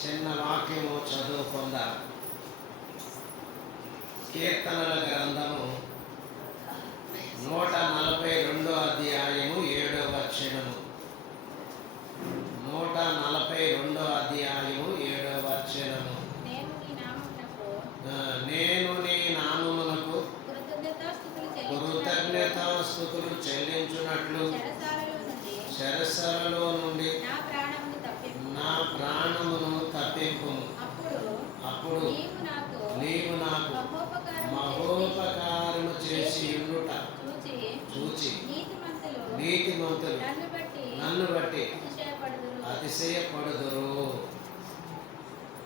చిన్న వాక్యము చదువుకుందాం. కీర్తనల గ్రంథము 142 అధ్యాయము 7వ వచనము. 142 అధ్యాయము 7వ వచనము. నేను నీ నామమునకు కృతజ్ఞతాస్తుతులు చెల్లించున్నట్లు చెరసాలలో నుండి నా ప్రాణమును తప్పింపుము. అప్పుడు నీవు నాకు మహోపకారము చేసి ఉండుట చూచి నీతిమంతులు నన్ను బట్టి అతిశయపడుదురు.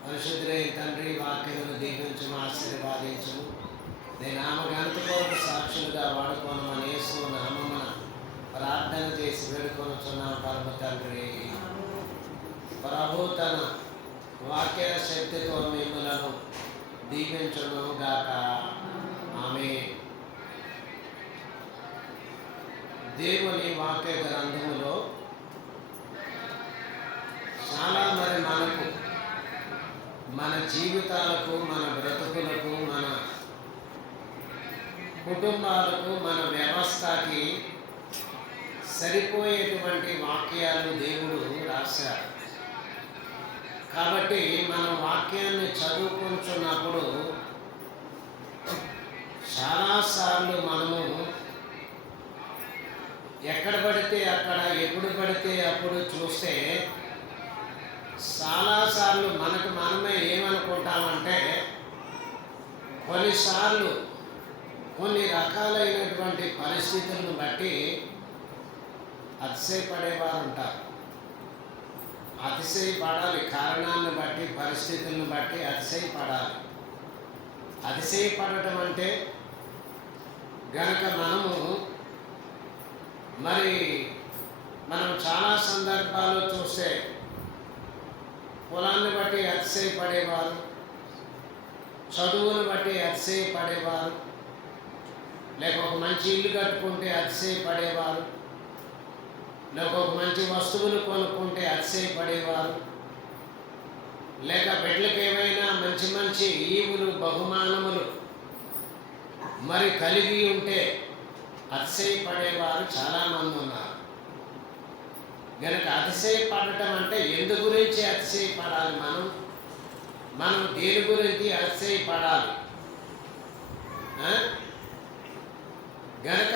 పరిశుద్ధులైన తండ్రి, వాక్యమును దీవించుము, ఆశీర్వాదించుము. నీ నామఘనత కొరకు సాక్షులుగా వాడుకోనమని యేసు నామమున ప్రార్థన చేసి వేడుకొనుచున్నాం. పరమ తండ్రి, ప్రభు తన వాక్య శక్తితో మిమ్మలను దీవించును గాక. ఆమేన్. దేవుని వాక్య గ్రంథములో చాలా మనకు మన జీవితాలకు, మన బ్రతుకులకు, మన కుటుంబాలకు, మన వ్యవస్థకి సరిపోయేటువంటి వాక్యాలు దేవుడు రాశారు. కాబట్టి మన వాక్యాన్ని చదువుకుంటున్నప్పుడు చాలాసార్లు మనము ఎక్కడ పడితే అక్కడ, ఎప్పుడు పడితే అప్పుడు చూస్తే చాలాసార్లు మనకు మనమే ఏమనుకుంటామంటే, కొన్నిసార్లు కొన్ని రకాలైనటువంటి పరిస్థితులను బట్టి అతిశయపడేవారు ఉంటారు. అతిశయపడాలి, కారణాలను బట్టి, పరిస్థితులను బట్టి అతిశయపడాలి. అతిశయపడటం అంటే గనక మనం చాలా సందర్భాలు చూస్తే కులాన్ని బట్టి అతిశయపడేవారు, చదువును బట్టి అతిశయపడేవారు, లేక ఒక మంచి ఇల్లు కట్టుకుంటే అతిశయపడేవారు, లేక ఒక మంచి వస్తువులు కొనుక్కుంటే అతిశయపడేవారు, లేక బిడ్డలకు ఏమైనా మంచి మంచి ఈవులు, బహుమానములు కలిగి ఉంటే అతిశయపడేవారు చాలామంది ఉన్నారు. గనక అతిశయపడటం అంటే ఎందు గురించి అతిశయపడాలి? మనం దేని గురించి అతిశయపడాలి? గనక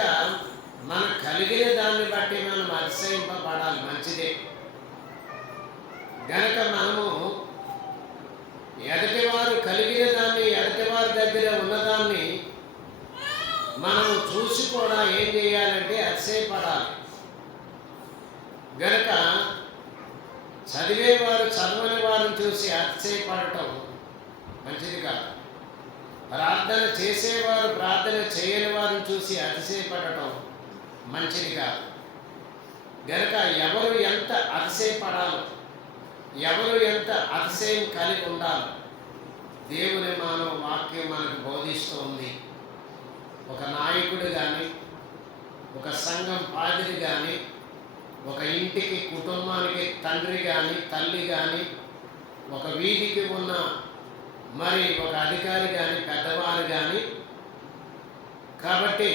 మనం కలిగిన దాన్ని బట్టి మనం అతిశయింపబడాలి, మంచిదే. గనక మనము ఎదటివారు కలిగిన దాన్ని, ఎదటివారి దగ్గర ఉన్నదాన్ని మనం చూసి కూడా ఏం చేయాలంటే అతిశయపడాలి. గనక చదివేవారు చదవని వారిని చూసి అతిశయపడటం మంచిది కాదు. ప్రార్థన చేసేవారు ప్రార్థన చేయని వారిని చూసి అతిశయపడటం మంచిది కాదు. గనక ఎవరు ఎంత అతిశయపడాలో, ఎవరు ఎంత అతిశయం కలిగి ఉండాలో దేవుని మానవ వాక్యం మనకు బోధిస్తూ ఉంది. ఒక నాయకుడు కానీ, ఒక సంఘం పాదిరి కానీ, ఒక ఇంటికి, కుటుంబానికి తండ్రి కానీ, తల్లి కానీ, ఒక వీధికి ఉన్న ఒక అధికారి కానీ, పెద్దవారు కానీ, కాబట్టి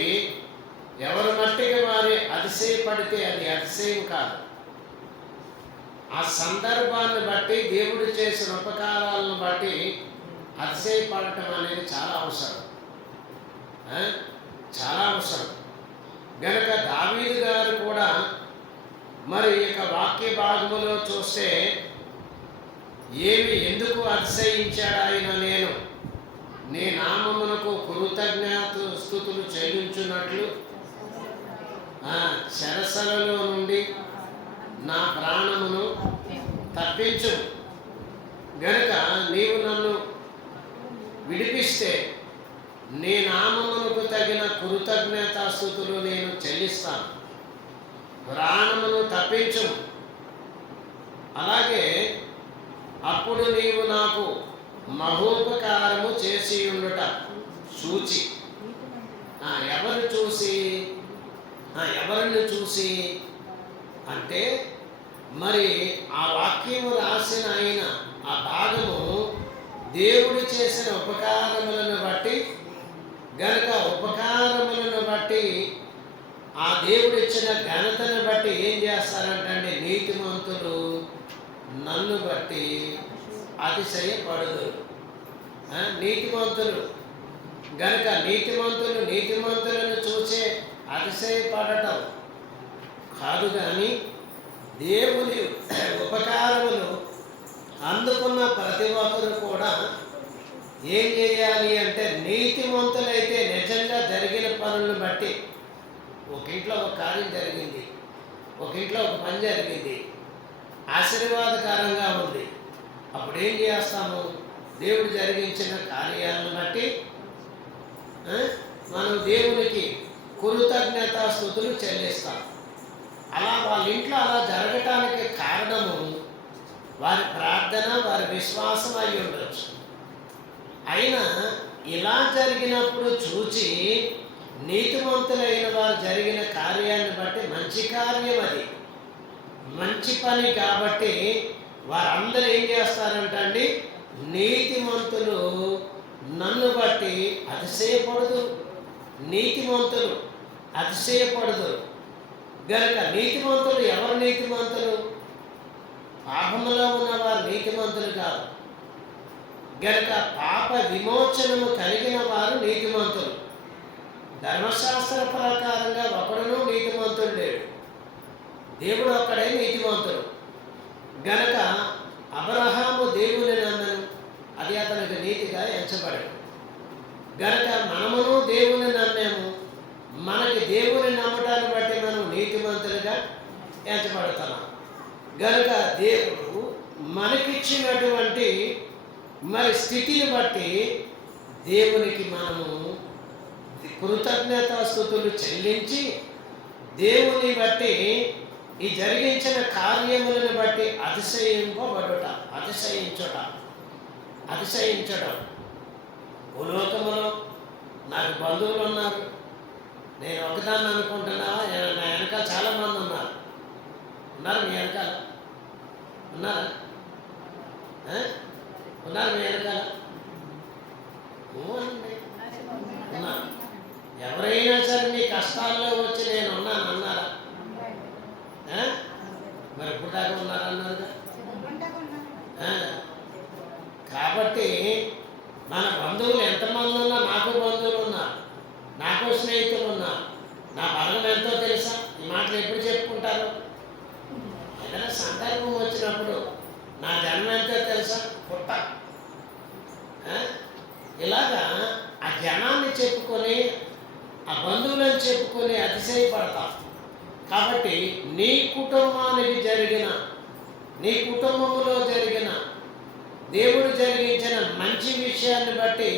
ఎవరు మట్టికి వారి అతిశయపడితే అది అతిశయం కాదు. ఆ సందర్భాన్ని బట్టి, దేవుడు చేసిన ఉపకారాలను బట్టి అతిశయపడటం అనేది చాలా అవసరం, చాలా అవసరం. గనక దావీదు గారు కూడా ఇక వాక్య భాగములో చూస్తే ఎందుకు అతిశయించాడు ఆయన? నేను నీ నామమునకు కృతజ్ఞతాస్తుతులు చెల్లించున్నట్లు చెరసలలో నుండి నా ప్రాణమును తప్పించు. గనక నీవు నన్ను విడిపిస్తే నీ నామమునకు తగిన కృతజ్ఞతాస్తుతులు నేను చెల్లిస్తాను. ప్రాణమును తప్పించు. అలాగే అప్పుడు నీవు నాకు మహోపకారము చేసి ఉండుట చూచి. ఎవరిని చూసి అంటే ఆ వాక్యము రాసిన ఆయన, ఆ చేసిన ఉపకారములను బట్టి గనుక ఉపకారములను బట్టి ఆ దేవుడు ఇచ్చిన ఘనతను బట్టి ఏం చేస్తారంటే నీతిమంతులు నన్ను బట్టి అతిశయపడుదురు. నీతిమంతులు గనుక నీతిమంతులను చూసే అతిశయపడటం కాదు, కానీ దేవుని ఉపకారములు అందుకున్న ప్రతి ఒక్కరు కూడా ఏం చేయాలి అంటే నీతిమంతులైతే నిజంగా జరిగిన పనులను బట్టి, ఒక ఇంట్లో ఒక కార్యం జరిగింది, ఒక ఇంట్లో ఒక పని జరిగింది, ఆశీర్వాదకరంగా ఉంది, అప్పుడు ఏం చేస్తాము? దేవుడు జరిగించిన కార్యాలను బట్టి మనం దేవునికి కృతజ్ఞతాస్తుతులు చెల్లిస్తాం. అలా వాళ్ళ ఇంట్లో అలా జరగటానికి కారణము వారి ప్రార్థన, వారి విశ్వాసం అయి ఉండొచ్చు. అయినా ఇలా జరిగినప్పుడు చూచి నీతిమంతులైన వారు జరిగిన కార్యాన్ని బట్టి మంచి కార్యం, అది మంచి పని కాబట్టి వారందరూ ఏం చేస్తారంటండి, నీతిమంతులు నన్ను బట్టి అతిశయపడదు. నీతిమంతులు అతిశయపడదు గనుక నీతిమంతులు ఎవరు? నీతిమంతులు పాపములో ఉన్నవారు నీతిమంతులు కాదు. గనుక పాప విమోచనము కలిగిన వారు నీతిమంతులు. ధర్మశాస్త్ర ప్రకారంగా ఒకడును నీతిమంతుడు లేడు, దేవుడు ఒక్కడే నీతిమంతుడు. గనక అబ్రహాము దేవుని నమ్మను, అది అతనికి నీతిగా ఎంచబడదు. గనక మనమును దేవుని నమ్మాము, మనకి దేవుని నమ్మటాన్ని బట్టి మనం నీతిమంతులుగా ఎంచబడుతున్నాం. గనక దేవుడు మనకిచ్చినటువంటి స్థితిని బట్టి దేవునికి మనము కృతజ్ఞతాస్తుతులు చెల్లించి దేవుని బట్టి ఈ జరిగించిన కార్యములను బట్టి అతిశయించడం. భూలోకములో నాకు బంధువులు ఉన్నారు, నేను ఒకదాన్ని అనుకుంటున్నావా? నా వెనకాల చాలామంది ఉన్నారు. మీ వెనకాల ఉన్నారా? ఉన్నారు మీ వెనకాల? ఉన్నారు. ఎవరైనా సరే మీ కష్టాల్లో వచ్చి నేను ఉన్నాను అన్నారా? మరి ఇప్పుడు దాకా ఉన్నారన్నారు. కాబట్టి మన బంధువులు ఎంతమంది ఉన్నా, నాకు బంధువులు ఉన్నారు, నాకు స్నేహితులు ఉన్నారు. నా బలం ఎంతో తెలుసా? ఈ మాటలు ఎప్పుడు చెప్పుకుంటారు? ఏదైనా సందర్భం వచ్చినప్పుడు నా జన్మ ఎంతో తెలుసా? పుట్ట. ఇలాగా ఆ జనాన్ని చెప్పుకొని, ఆ బంధువులను చెప్పుకొని అతిశయపడతాం. కాబట్టి నీ కుటుంబానికి జరిగిన, నీ కుటుంబంలో జరిగిన దేవుడు జరిగించిన మంచి విషయాన్ని బట్టి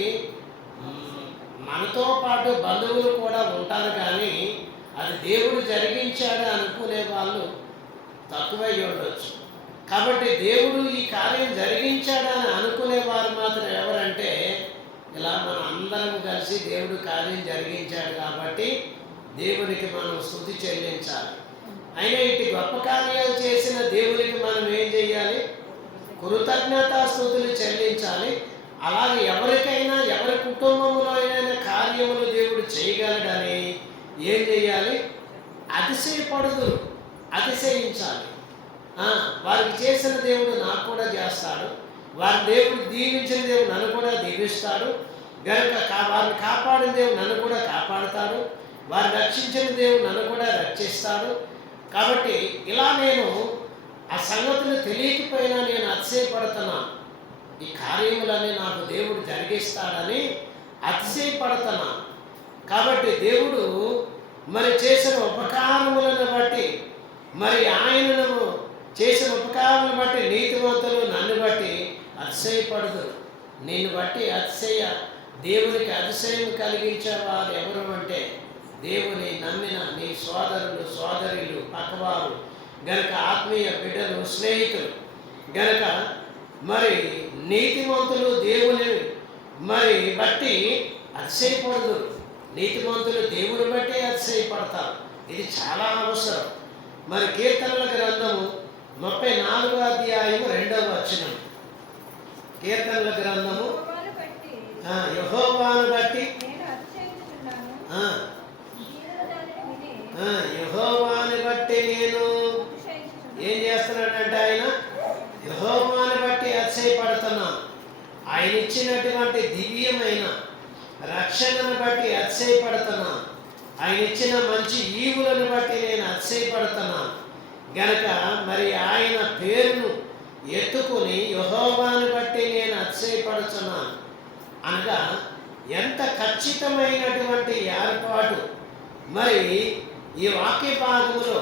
మనతో పాటు బంధువులు కూడా ఉంటారు, కానీ అది దేవుడు జరిగించాడు అనుకునే వాళ్ళు తక్కువై ఉండొచ్చు. కాబట్టి దేవుడు ఈ కార్యం జరిగించాడని అనుకునే వారు మాత్రం ఎవరంటే, ఇలా మనం అందరం కలిసి దేవుడు కార్యం జరిగించాడు కాబట్టి దేవునికి మనం స్తుతి చెల్లించాలి. అయినా ఇటు గొప్ప కార్యాలు చేసిన దేవునికి మనం ఏం చేయాలి? కృతజ్ఞతాస్తుతులు చెల్లించాలి. అలాగే ఎవరికైనా, ఎవరి కుటుంబంలో అయినా కార్యములు దేవుడు చేయగలడని ఏం చేయాలి? అతిశయించాలి. వారికి చేసిన దేవుడు నాకు కూడా చేస్తాడు, వారి దేవుడు దీవించిన దేవుడు నన్ను కూడా దీవిస్తాడు, గనుక వారిని కాపాడిన దేవుడు నన్ను కూడా కాపాడుతాడు, వారిని రక్షించిన దేవుడు నన్ను కూడా రక్షిస్తాడు. కాబట్టి ఇలా నేను ఆ సంగతులు తెలియకపోయినా నేను అతిశయపడుతున్నాను. ఈ కార్యములన్నీ నాకు దేవుడు జరిగిస్తాడని అతిశయపడుతున్నాను. కాబట్టి దేవుడు మరి చేసిన ఉపకారములను బట్టి, మరి ఆయనను చేసిన ఉపకారములను బట్టి నీతిమంతులు నన్ను బట్టి అతిశయపడదు. నిన్ను బట్టి దేవునికి అతిశయం కలిగించేవారు ఎవరు అంటే దేవుని నమ్మిన నీ సోదరులు, సోదరులు, పక్కవారు, గనక ఆత్మీయ బిడ్డలు, స్నేహితులు. గనక మరి నీతిమంతులు దేవుని మరి బట్టి అతిశయపడదు. నీతిమంతులు దేవుని బట్టి అతిశయపడతారు. ఇది చాలా అవసరం. మరి కీర్తనల గ్రంథము 34వ అధ్యాయము 2వ వచనం. కీర్తనల గ్రంథము యెహోవాను బట్టి నేను అతిశయించుచున్నాను. ఆ, దీనుల దానిని విని యెహోవాను బట్టి నేను అతిశయించుచున్నాను. ఏం చేస్తున్నాడంటే ఆయన యెహోవాను బట్టి అతిశయపడుతున్నాను. ఆయన ఇచ్చినటువంటి దివ్యమైన రక్షణను బట్టి అతిశయపడుతున్నాను. ఆయన ఇచ్చిన మంచి ఈవులను బట్టి నేను అతిశయపడుతున్నాను గనక మరి ఆయన పేరును ఎత్తుకుని యెహోవాను బట్టి నేను అతిశయపడుతున్నాను అనగా ఎంత ఖచ్చితమైనటువంటి ఏర్పాటు. మరి ఈ వాక్య భాగంలో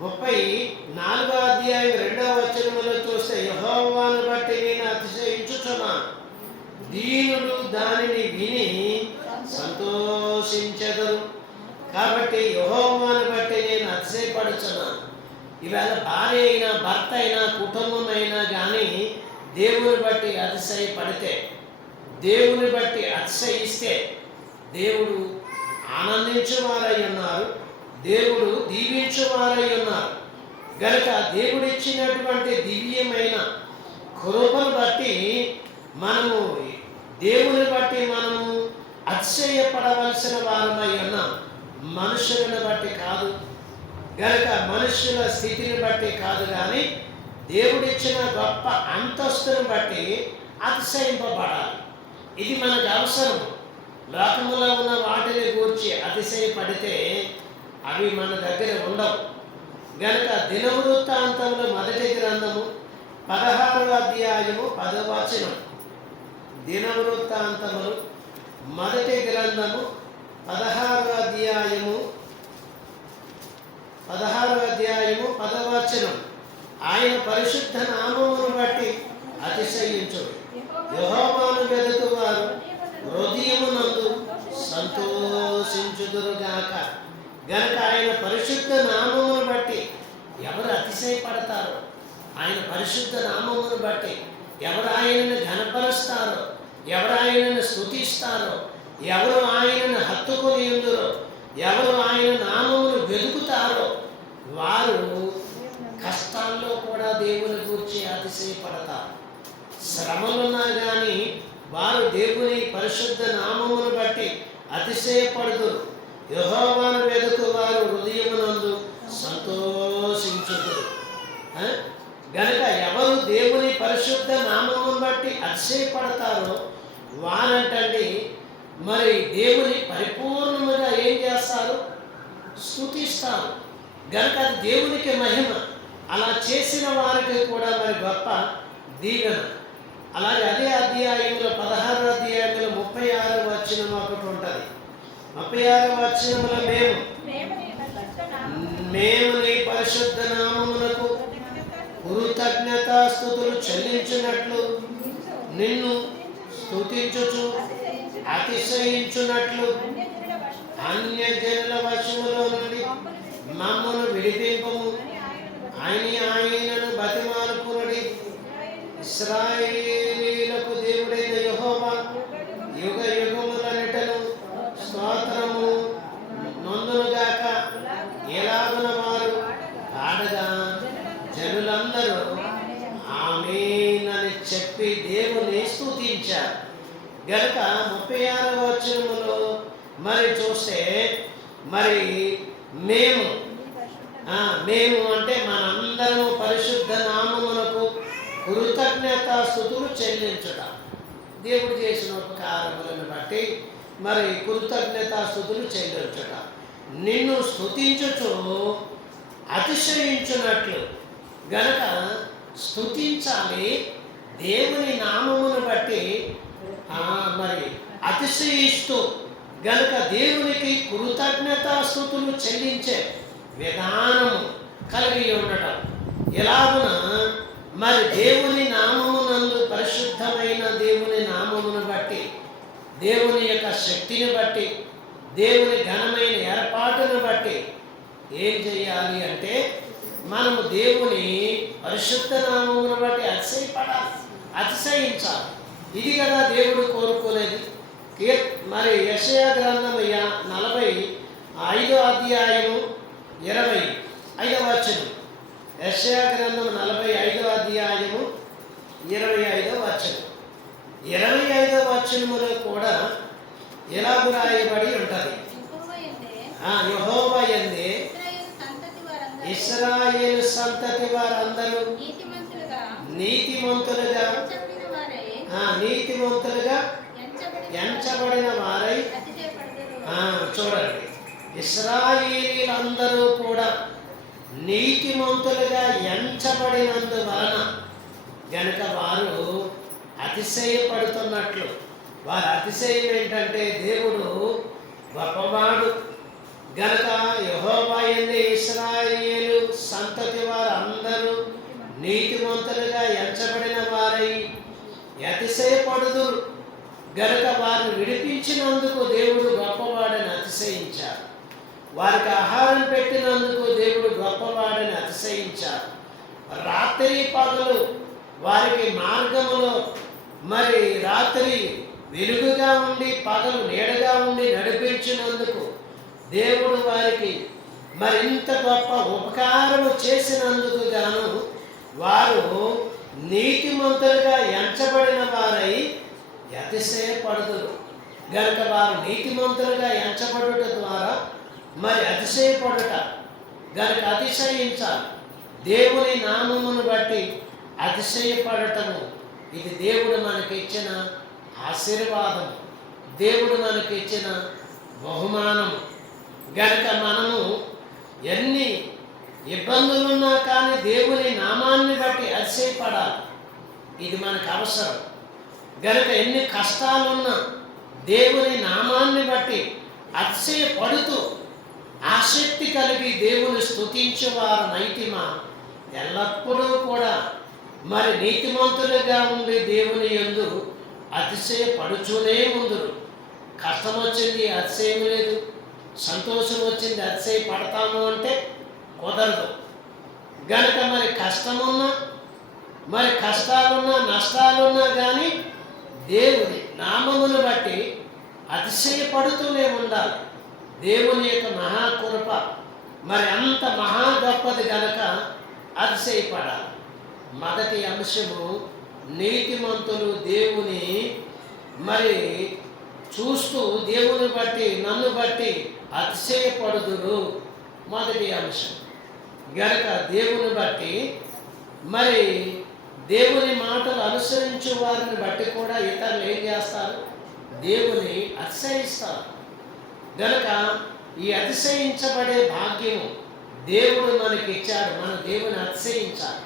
34వ అధ్యాయం 2వ వచనములో చూస్తే యెహోవాను బట్టి నేను అతిశయించుచున్నాను, దీనులు దానిని విని సంతోషించెదరు. కాబట్టి యెహోవాను బట్టి నేను అతిశయపడుచున్నాను. ఇవాళ భార్య అయినా భర్త అయినా కుటుంబం అయినా కానీ దేవుని బట్టి అతిశయపడితే, దేవుని బట్టి అతిశయిస్తే దేవుడు ఆనందించువారై ఉన్నారు, దేవుడు దీవించువారై ఉన్నారు. గనుక దేవుడిచ్చినటువంటి దివ్యమైన కృపను బట్టి మనము దేవుని బట్టి మనము అతిశయపడవలసిన వారమై ఉన్నాం, మనుషులను బట్టి కాదు. గనుక మనుషుల స్థితిని బట్టి కాదు, కానీ దేవుడిచ్చిన గొప్ప అంతస్తును బట్టి అతిశయింపబడాలి. ఇది మనకు అవసరం. లోకములో ఉన్న వాటిని గూర్చి అతిశయపడితే అవి మన దగ్గర ఉండవు. గనుక దినవృత్తాంతములు మొదటి గ్రంథము 16వ అధ్యాయము 10వ వచనం. దినవృత్తాంతములు మొదటి గ్రంథము 16వ అధ్యాయము 10వ వచనం. ఆయన పరిశుద్ధ నామమును బట్టి అతిశయించుడు, యెహోవాను వెదుకువారు హృదయమునందు సంతోషించుదురుగాక. గనుక ఆయన పరిశుద్ధ నామమును బట్టి ఎవరు అతిశయపడతారో, ఆయన పరిశుద్ధ నామమును బట్టి ఎవరు ఆయనను ఘనపరుస్తారో, ఎవరు ఆయనను స్తుతిస్తారో, ఎవరు ఆయనను హత్తుకొని ఉందరో, ఎవరు ఆయన నామమును వెతుకుతారో వారు కష్టాల్లో కూడా దేవుని గురించి అతిశయపడతారు. శ్రమలున్నా కానీ వారు దేవుని పరిశుద్ధ నామమును బట్టి అతిశయపడుదురు. యెహోవాను వెదుకు వారు హృదయమునందు సంతోషించుదురు. గనుక ఎవరు దేవుని పరిశుద్ధ నామమును బట్టి అతిశయపడతారో వారంటండి మరి దేవుని పరిపూర్ణముగా ఏం చేస్తారు? స్తుతిస్తారు. గనుక అది దేవునికి మహిమ. అలా చేసిన వారికి కూడా మరి గొప్ప దీవెన. అలాగే అదే అధ్యాయంలో 16వ అధ్యాయంలో 36వ వచనం ఒకటి ఉంటుంది. 36వ వచనంలో మేము నీ పరిశుద్ధ నామమునకు కృతజ్ఞతాస్తుతులు చెల్లించినట్లు నిన్ను స్తుతించుచు అతిశయించునట్లు అన్యజనుల వశములో నుండి మమ్మను విడిపింపము అని ఆయనను బతిమాలుకునడి. ఇశ్రాయేలీయులకు దేవుడైన యెహోవా యుగ యుగములన్నిటను స్తోత్రము నొందునుగాక. ఎలాగున వారు పాడగా జనులందరూ ఆమేన్ అని చెప్పి దేవుని స్తుతించారు. గనుక 36వ వచనములో మరి చూస్తే మరి మేము అంటే మనందరము పరిశుద్ధ నామమునకు కృతజ్ఞతాస్తుతులు చెల్లించుట, దేవుడు చేసిన ఉపకారములను బట్టి మరి కృతజ్ఞతాస్తుతులు చెల్లించుట, నిన్ను స్తుతించుచు అతిశయించునట్లు. గనుక స్తుతించాలి, దేవుని నామమును బట్టి మరి అతిశయిస్తూ గనుక దేవునికి కృతజ్ఞతాస్తుతులు చెల్లించే విధానము కలిగి ఉండటం. ఎలాగున మరి దేవుని నామమునందు పరిశుద్ధమైన దేవుని నామమును బట్టి, దేవుని యొక్క శక్తిని బట్టి, దేవుని ఘనమైన ఏర్పాటును బట్టి ఏం చేయాలి అంటే మనము దేవుని పరిశుద్ధ నామమును బట్టి అతిశయించాలి. ఇది కదా దేవుడు కోరుకునేది. మరి యెషయా గ్రంథం 45వ అధ్యాయము 25వ వచనం. యెషయా గ్రంథం 45వ అధ్యాయము 25వ వచనం. 25వ వచనములో కూడా ఎలా రాయబడి ఉంటది? యెహోవా యందే ఇశ్రాయేలు సంతతి వారందరూ నీతిమంతులుగా ఎంచబడిన వారై చూడండి, ఇశ్రాయేలీలందరూ కూడా నీతిమంతులుగా ఎంచబడినందువలన గనుక వారు అతిశయపడుతున్నట్లు. వారి అతిశయం ఏంటంటే దేవుడు గొప్పవాడు గనక యెహోవా యందే ఇశ్రాయేలు సంతతి వారందరూ నీతిమంతులుగా ఎంచబడిన వారై అతిశయపడుదురు గనుక వారిని విడిపించినందుకు దేవుడు గొప్పవాడని అతిశయించారు. వారికి ఆహారం పెట్టినందుకు దేవుడు గొప్పవాడని అతిశయించారు. రాత్రి పగలు వారికి మార్గములో మరి రాత్రి వెలుగుగా ఉండి పగలు నీడగా ఉండి నడిపించినందుకు దేవుడు వారికి మరింత గొప్ప ఉపకారము చేసినందుకు గాను వారు నీతిమంతులుగా ఎంచబడిన వారై అతిశయపడుదురు గనుక వారు నీతిమంతులుగా ఎంచబడుట ద్వారా మరి అతిశయపడుట గనుక అతిశయించాలి. దేవుని నామమును బట్టి అతిశయపడటము ఇది దేవుడు మనకిచ్చిన ఆశీర్వాదం, దేవుడు మనకిచ్చిన బహుమానం. గనుక మనము ఎన్ని ఇబ్బందులున్నా కానీ దేవుని నామాన్ని బట్టి అతిశయపడాలి. ఇది మనకు అవసరం. గనుక ఎన్ని కష్టాలున్నా దేవుని నామాన్ని బట్టి అతిశయపడుతూ ఆసక్తి కలిగి దేవుని స్తుతించేవారు నైతిమా ఎల్లప్పుడూ కూడా మరి నీతిమంతులుగా ఉండి దేవుని యందు అతిశయపడుచూనే ముందురు. కష్టం వచ్చింది అతిశయం లేదు, సంతోషం వచ్చింది అతిశయపడతాము అంటే కుదరదు. గనుక మరి కష్టమున్నా మరి కష్టాలున్నా నష్టాలున్నా కానీ దేవుని నామమును బట్టి అతిశయపడుతూనే ఉండాలి. దేవుని యొక్క మహాకృప మరి అంత మహా గొప్పది గనక అతిశయపడాలి. మొదటి అంశము, నీతిమంతులు దేవుని మరి చూస్తూ దేవుని బట్టి నన్ను బట్టి అతిశయపడుదురు. మొదటి అంశం గనక దేవుని బట్టి మరి దేవుని మాటలు అనుసరించే వారిని బట్టి కూడా ఇతరులు ఏం చేస్తారు? దేవుని అతిశయిస్తారు. గనక ఈ అతిశయించబడే భాగ్యము దేవుడు మనకి ఇచ్చాడు. మనం దేవుని అతిశయించాలి,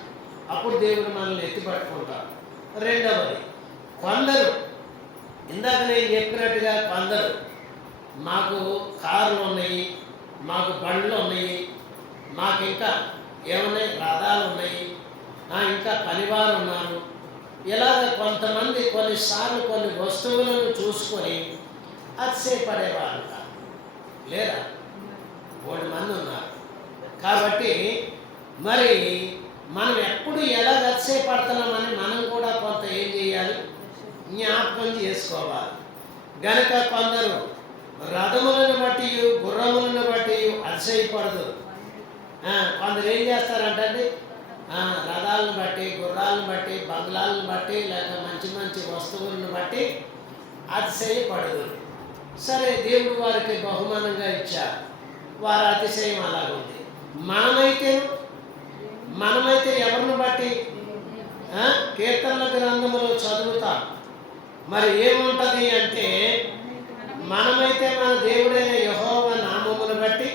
అప్పుడు దేవుడు మనల్ని ఎత్తిపట్టుకుంటాడు. రెండవది, కొందరు ఇందాక నేను చెప్పినట్టుగా కొందరు మాకు కార్లు ఉన్నాయి, మాకు బండ్లు ఉన్నాయి, మాకు ఇంకా ఏమున్నాయి రథాలు ఉన్నాయి, ఇంకా పనివారు ఉన్నారు. ఇలాగ కొంతమంది కొన్నిసార్లు కొన్ని వస్తువులను చూసుకొని అతిశయపడేవారు లేదా? 3 మంది ఉన్నారు. కాబట్టి మరి మనం ఎప్పుడు ఎలా అతిశయపడుతున్నామని మనం కూడా కొంత ఏం చేయాలి? జ్ఞాపకం చేసుకోవాలి. గనక కొందరు రథములను బట్టి గుర్రములను బట్టి అతిశయపడదు. కొందరు ఏం చేస్తారంటే రథాలను బట్టి గుర్రాలను బట్టి బంగ్లాలను బట్టి లేక మంచి మంచి వస్తువులను బట్టి అతిశయపడదు. సరే, దేవుడు వారికి బహుమానంగా ఇచ్చారు, వారి అతిశయం అలాగుంది. మనమైతే ఎవరిని బట్టి కీర్తనల గ్రంథములో చదువుతాం. మరి ఏముంటుంది అంటే మనమైతే మన దేవుడైన యెహోవా నామమును బట్టి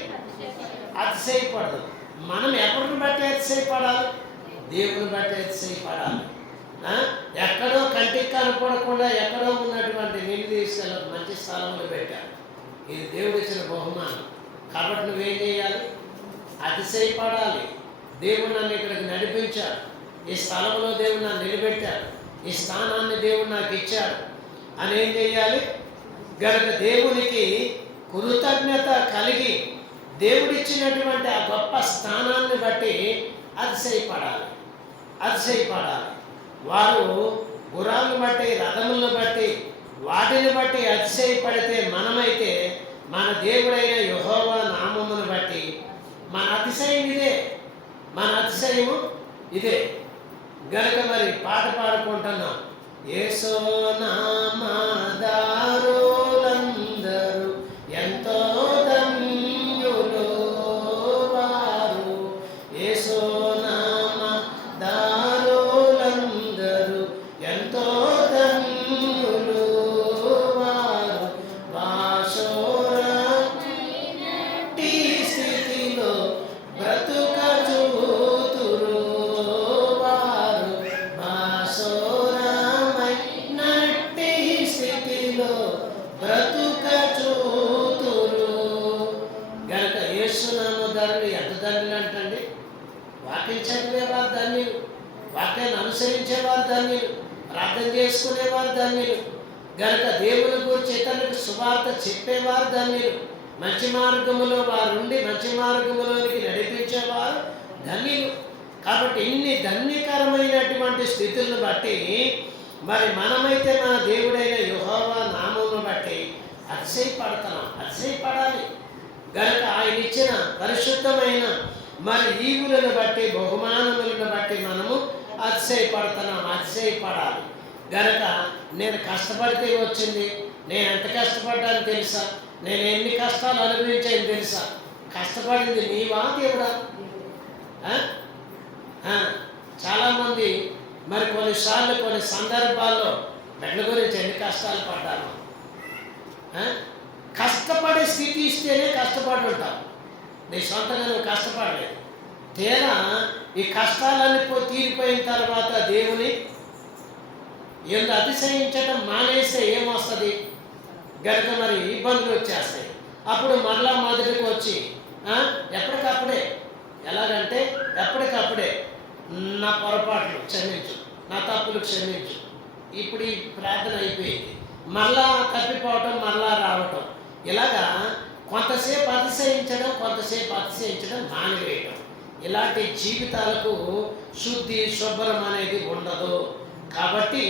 అతిశయపడదు. మనం ఎవరిని బట్టి అతిశయపడాలి? దేవుని బట్టి అతిశయపడాలి. ఎక్కడో కంటికి కనపడకుండా ఎక్కడో ఉన్నటువంటి నీళ్ళు తీసుకెళ్ళ మంచి స్థలంలో పెట్టారు. ఇది దేవుడు ఇచ్చిన బహుమానం. కాబట్టి నువ్వేం చేయాలి? అతిశయపడాలి. దేవుడు నన్ను ఇక్కడికి నడిపించాడు, ఈ స్థలంలో దేవుడు నన్ను నిలబెట్టాడు, ఈ స్థానాన్ని దేవుడు నాకు ఇచ్చాడు అని ఏం చేయాలి? గనుక దేవునికి కృతజ్ఞత కలిగి దేవుడిచ్చినటువంటి ఆ గొప్ప స్థానాన్ని బట్టి అతిశయపడాలి. వారు గుర్రాలను బట్టి రథములను బట్టి వాటిని బట్టి అతిశయపడితే, మనమైతే మన దేవుడైన యెహోవా నామమును బట్టి మన అతిశయము ఇదే. గనుక మరి పాట పాడుకుంటున్నాం. యేసు నామమున అనుసరించేవారు ధన్యులు, ప్రార్థన చేసుకునేవారు ధన్యులు, గనుక దేవుని గురించి ఇతరులకు సువార్త చెప్పేవారు ధన్యులు, మంచి మార్గములో వారుండి మంచి మార్గములోనికి నడిపించేవారు ధన్యులు. కాబట్టి ఇన్ని ధన్యకరమైనటువంటి స్థితులను బట్టి మరి మనమైతే మన దేవుడైన యెహోవా నామమును బట్టి అతిశయపడాలి. గనుక ఆయన ఇచ్చిన పరిశుద్ధమైన మరి ఈవులను బట్టి బహుమానములను బట్టి మనము అతిశయపడాలి. గనుక నేను కష్టపడితే వచ్చింది, నేను ఎంత కష్టపడ్డాను తెలుసా, నేను ఎన్ని కష్టాలు అనుభవించాను తెలుసా, కష్టపడింది నీవా దేవుడా? చాలామంది మరి కొన్నిసార్లు కొన్ని సందర్భాల్లో బిడ్డ గురించి ఎన్ని కష్టాలు పడ్డాను. కష్టపడే స్థితి ఇస్తేనే కష్టపడి ఉంటావు, నీ సొంతంగా నువ్వు కష్టపడలేదు. తీరా ఈ కష్టాలన్నీ తీరిపోయిన తర్వాత దేవుని ఎందుకు అతిశయించటం మానేస్తే ఏమొస్తుంది? గనుక మరి ఇబ్బందులు వచ్చేస్తాయి. అప్పుడు మరలా మొదటికి వచ్చి ఎప్పటికప్పుడే, ఎలాగంటే ఎప్పటికప్పుడే నా పొరపాట్లు క్షమించు, నా తప్పులు క్షమించు, ఇప్పుడు ఈ ప్రార్థన అయిపోయింది, మరలా తప్పిపోవటం, మరలా రావటం, ఇలాగా కొంతసేపు అతిశయించడం మానివేయటం, ఇలాంటి జీవితాలకు శుద్ధి శుభ్రం అనేది ఉండదు. కాబట్టి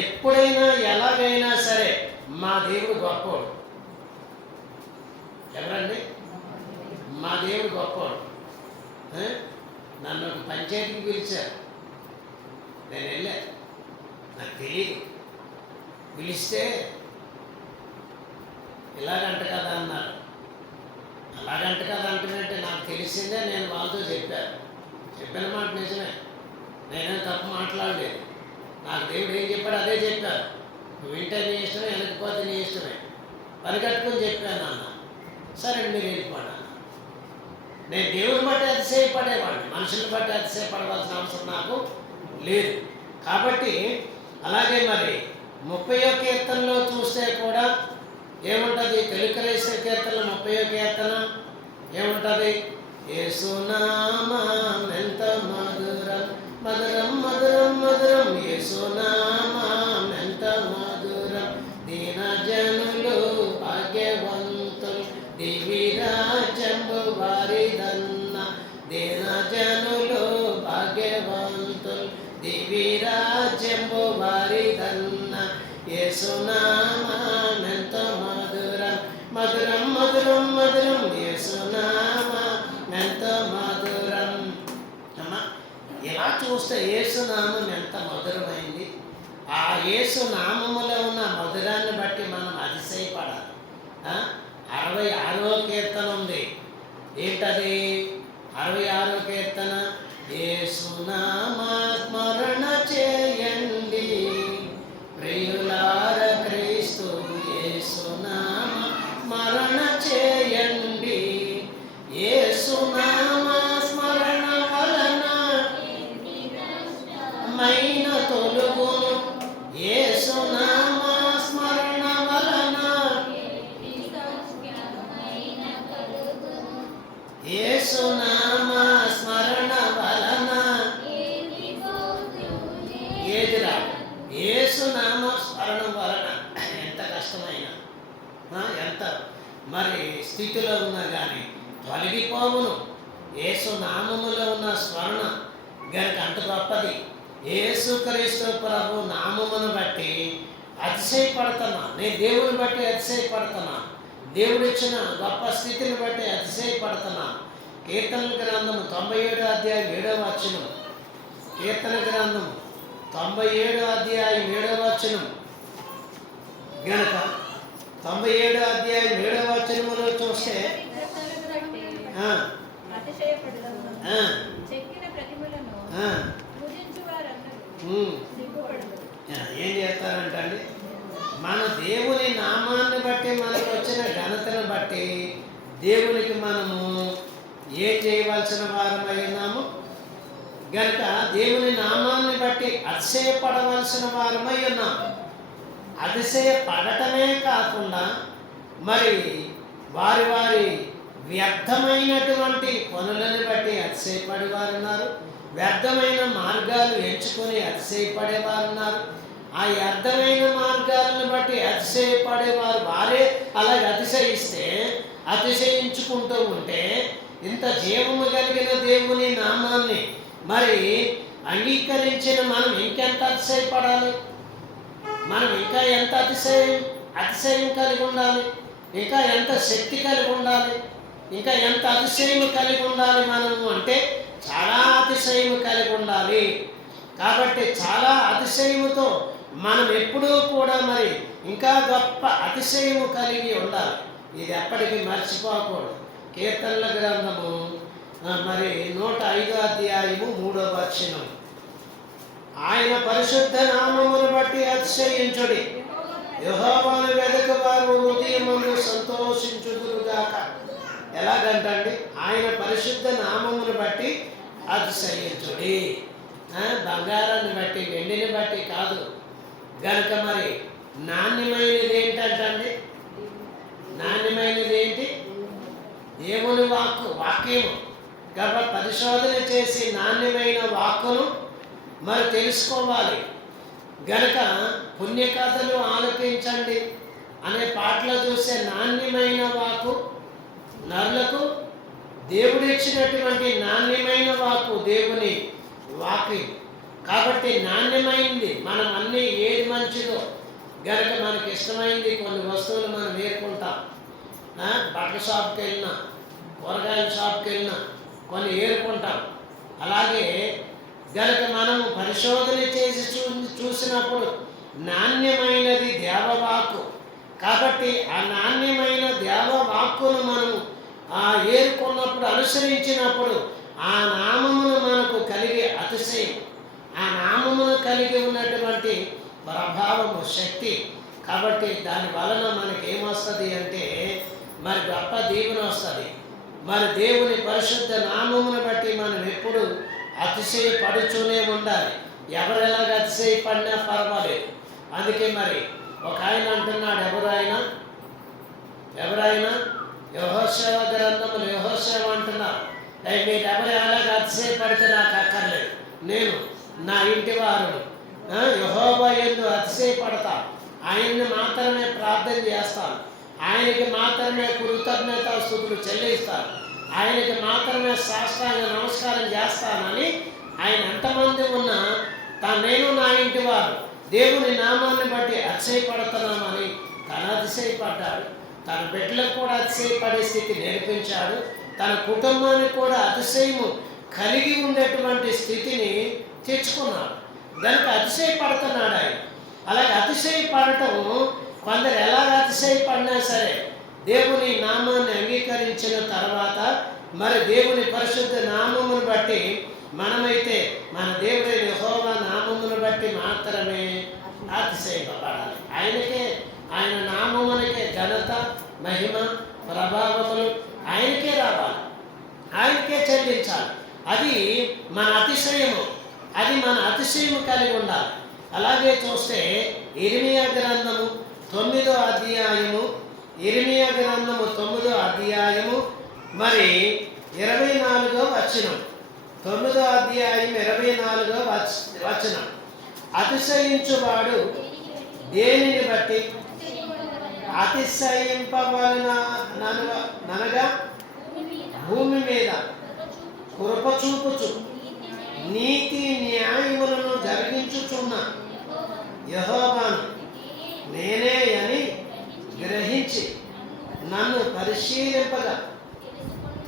ఎప్పుడైనా ఎలాగైనా సరే మా దేవుడు గొప్పవాడు. ఎవరండి? మా దేవుడు గొప్పవాడు. నన్ను ఒక పంచాయతీకి పిలిచారు, నేను వెళ్ళాను, నాకు తెలియదు. పిలిస్తే ఇలాగంట కదా అన్నారు. అలాగంట కదా అంటున్నట్టే నాకు తెలిసిందే, నేను వాళ్ళతో చెప్పిన మాట నిజమే, నేనేం తప్పు మాట్లాడలేదు. నాకు దేవుడు ఏం చెప్పాడు అదే చెప్పాను. నువ్వు వింటే నీ ఇష్టమే, వెనకపోతే నీ ఇష్టమే, పని కట్టుకొని చెప్పాను అన్న. సరే మీరు వెళ్ళిపోండి అన్న. నేను దేవుని బట్టి అతిశయపడేవాడిని, మనుషులను బట్టి అతిశయపడవలసిన అవసరం నాకు లేదు. కాబట్టి అలాగే మరి 30వ కీర్తనలో చూస్తే కూడా ఏముంటుంది? తెలుగురేసే కీర్తన 30వ కీర్తన ఏముంటుంది? యేసునామం ఎంత మధురం మధురం మధురం మధురం, యేసునామం ఎంత మధురం, దీన జనులు భాగ్యవంతులు, దివిరాజంబు వారిదన్న, దీన జనులు భాగ్యవంతులు, దివిరాజంబు వారిదన్న, యేసునామం ఎంత మధురం మధురం మధురం మధురం, యేసునామం ఎంత మధురం. అమ్మా, ఇలా చూస్తే యేసునామం ఎంత మధురమైంది. ఆ యేసునామములో ఉన్న మధురాన్ని బట్టి మనం అతిశయపడాలి. 66వ కీర్తన ఉంది. ఏంటది? 66వ కీర్తన, యేసునామ స్మరణ చేయండి ప్రియులార క్రీస్తు యేసునామ స్మరణ చేయండి, యేసునామ స్మరణ వలన మైన తొలుగును, యేసునామ స్మరణ వలన, యేసునామ స్మరణ వలన ఏదిరా? యేసునామ స్మరణ వలన ఎంత కష్టమైన ఎంత మరి స్థితిలో ఉన్నా కానీ తొలగిపోవును. యేసునామములో ఉన్న స్మరణ గనుక అంత గొప్పది. యేసుక్రీస్తు ప్రభు నామమును బట్టి అతిశయపడుతున్నా, నేను దేవుని బట్టి అతిశయపడుతున్నా, దేవుడిచ్చిన గొప్ప స్థితిని బట్టి అతిశయపడుతున్నా. కీర్తనల గ్రంథము 97వ అధ్యాయం 7వ వచనం, కీర్తన గ్రంథము 97వ అధ్యాయం 7వ వచనం గనక 97వ అధ్యాయం 7వ వచనములో చూస్తే చెక్కిన ప్రతిమలను పూజించు వారందరూ ఏం చేస్తారంటండి? మన దేవుని నామాన్ని బట్టి మనకు వచ్చిన ఘనతను బట్టి దేవునికి మనము ఏం చేయవలసిన వారమై ఉన్నాము గనుక దేవుని నామాన్ని బట్టి అతిశయపడవలసిన వారమై ఉన్నాము. అతిశయపడటమే కాకుండా మరి వారి వారి వ్యర్థమైనటువంటి పనులను బట్టి అతిశయపడి వారు ఉన్నారు. వ్యర్థమైన మార్గాలు ఎంచుకొని అతిశయపడేవారు ఉన్నారు. ఆ వ్యర్థమైన మార్గాలను బట్టి అతిశయపడేవారు వారే అలాగే అతిశయిస్తే, అతిశయించుకుంటూ ఉంటే, ఇంత జీవము కలిగిన దేవుని నామాన్ని మరి అంగీకరించిన మనం ఇంకెంత అతిశయపడాలి? మనం ఇంకా ఎంత అతిశయం కలిగి ఉండాలి? ఇంకా ఎంత శక్తి కలిగి ఉండాలి? ఇంకా ఎంత అతిశయం కలిగి ఉండాలి మనము అంటే చాలా అతిశయం కలిగి ఉండాలి. కాబట్టి చాలా అతిశయముతో మనం ఎప్పుడూ కూడా మరి ఇంకా గొప్ప అతిశయము కలిగి ఉండాలి. ఇది ఎప్పటికీ మర్చిపోకూడదు. కీర్తనల గ్రంథము మరి 105వ అధ్యాయము 3వ వచనం. ఆయన పరిశుద్ధ నామమును బట్టి అతిశయించుడి, యెహోవాను వెదకువారు హృదయమందు సంతోషించుదురుగాక. ఎలాగంటండి? ఆయన పరిశుద్ధ నామమును బట్టి అతిశయించుడి. బంగారాన్ని బట్టి, వెండిని బట్టి కాదు. గనుక మరి నాణ్యమైనది ఏంటంటే, నాణ్యమైనది ఏంటి? దేవుని వాక్యము. కాబట్టి పరిశోధన చేసి నాణ్యమైన వాక్కును మరి తెలుసుకోవాలి. గనుక పుణ్యకథలు ఆలపించండి అనే పాటలో చూసే నాణ్యమైన వాక్కు, నరులకు దేవుడు ఇచ్చినటువంటి నాణ్యమైన వాక్కు దేవుని వాక్యం. కాబట్టి నాణ్యమైంది. మనం అన్నీ ఏది మంచిదో గనుక మనకి ఇష్టమైంది కొన్ని వస్తువులు మనం ఏరుకుంటాం. బట్టల షాప్కి వెళ్ళినా, కూరగాయల షాప్కి వెళ్ళినా కొన్ని ఏరుకుంటాం. అలాగే గనుక మనము పరిశోధన చేసి చూసినప్పుడు నాణ్యమైనది దేవవాక్కు. కాబట్టి ఆ నాణ్యమైన దేవవాక్కును మనము ఏరుకున్నప్పుడు, అనుసరించినప్పుడు ఆ నామమును మనకు కలిగే అతిశయం, ఆ నామమును కలిగి ఉన్నటువంటి ప్రభావము, శక్తి. కాబట్టి దాని వలన మనకి ఏమొస్తుంది అంటే మరి గొప్ప దీవెన వస్తుంది. మరి దేవుని పరిశుద్ధ నామమును బట్టి మనం ఎప్పుడు అతిశయపడుతూనే ఉండాలి. ఎవరు ఎలాగ అతిశయపడినా పర్వాలేదు. అందుకే మరి ఒక ఆయన అంటున్నాడు, ఎవరైనా యెహోషువ గ్రంథములు, యెహోషువ అంటున్నారు, మీరు ఎవరు ఎలాగ అతిశయపడితే నాకు అక్కర్లేదు, నేను నా ఇంటి వారు యెహోవా యందు అతిశయపడతా, ఆయన్ని మాత్రమే ప్రార్థన చేస్తాను, ఆయనకి మాత్రమే కృతజ్ఞతాస్తుతులు చెల్లిస్తాను, ఆయనకి మాత్రమే సాష్టాంగ నమస్కారం చేస్తానని ఆయన ఎంతమంది ఉన్నా నేను నా ఇంటి వారు దేవుని నామాన్ని బట్టి అతిశయపడుతున్నామని తను అతిశయపడ్డాడు. తన బిడ్డలకు కూడా అతిశయపడే స్థితి నేర్పించాడు. తన కుటుంబానికి కూడా అతిశయము కలిగి ఉండేటువంటి స్థితిని తెచ్చుకున్నాడు. దానికి అతిశయపడుతున్నాడు ఆయన. అలాగే అతిశయపడటం కొందరు ఎలాగ అతిశయపడినా సరే దేవుని నామాన్ని అంగీకరించిన తర్వాత మరి దేవుని పరిశుద్ధ నామమును బట్టి మనమైతే మన దేవుడైన యెహోవా నామమును బట్టి మాత్రమే అతిశయపడాలి. ఆయన నామమునకే ఘనత, మహిమ, ప్రభావములు ఆయనకే రావాలి, ఆయనకే చెల్లించాలి. అది మన అతిశయము, అది మన అతిశయము కలిగి ఉండాలి. అలాగే చూస్తే ఇర్మియా గ్రంథము 9వ అధ్యాయము, ఇర్మియా గ్రంథము 9వ అధ్యాయము మరి 24వ వచనం. 9వ అధ్యాయం 24వ వచనం. అతిశయించువాడు దేనిని బట్టి అతిశయింపవలననగా భూమి మీద కృప చూపుచు నీతి న్యాయములను జరిగించుచున్న యెహోవాను నేనే అని గ్రహించి నన్ను పరిశీలింపగా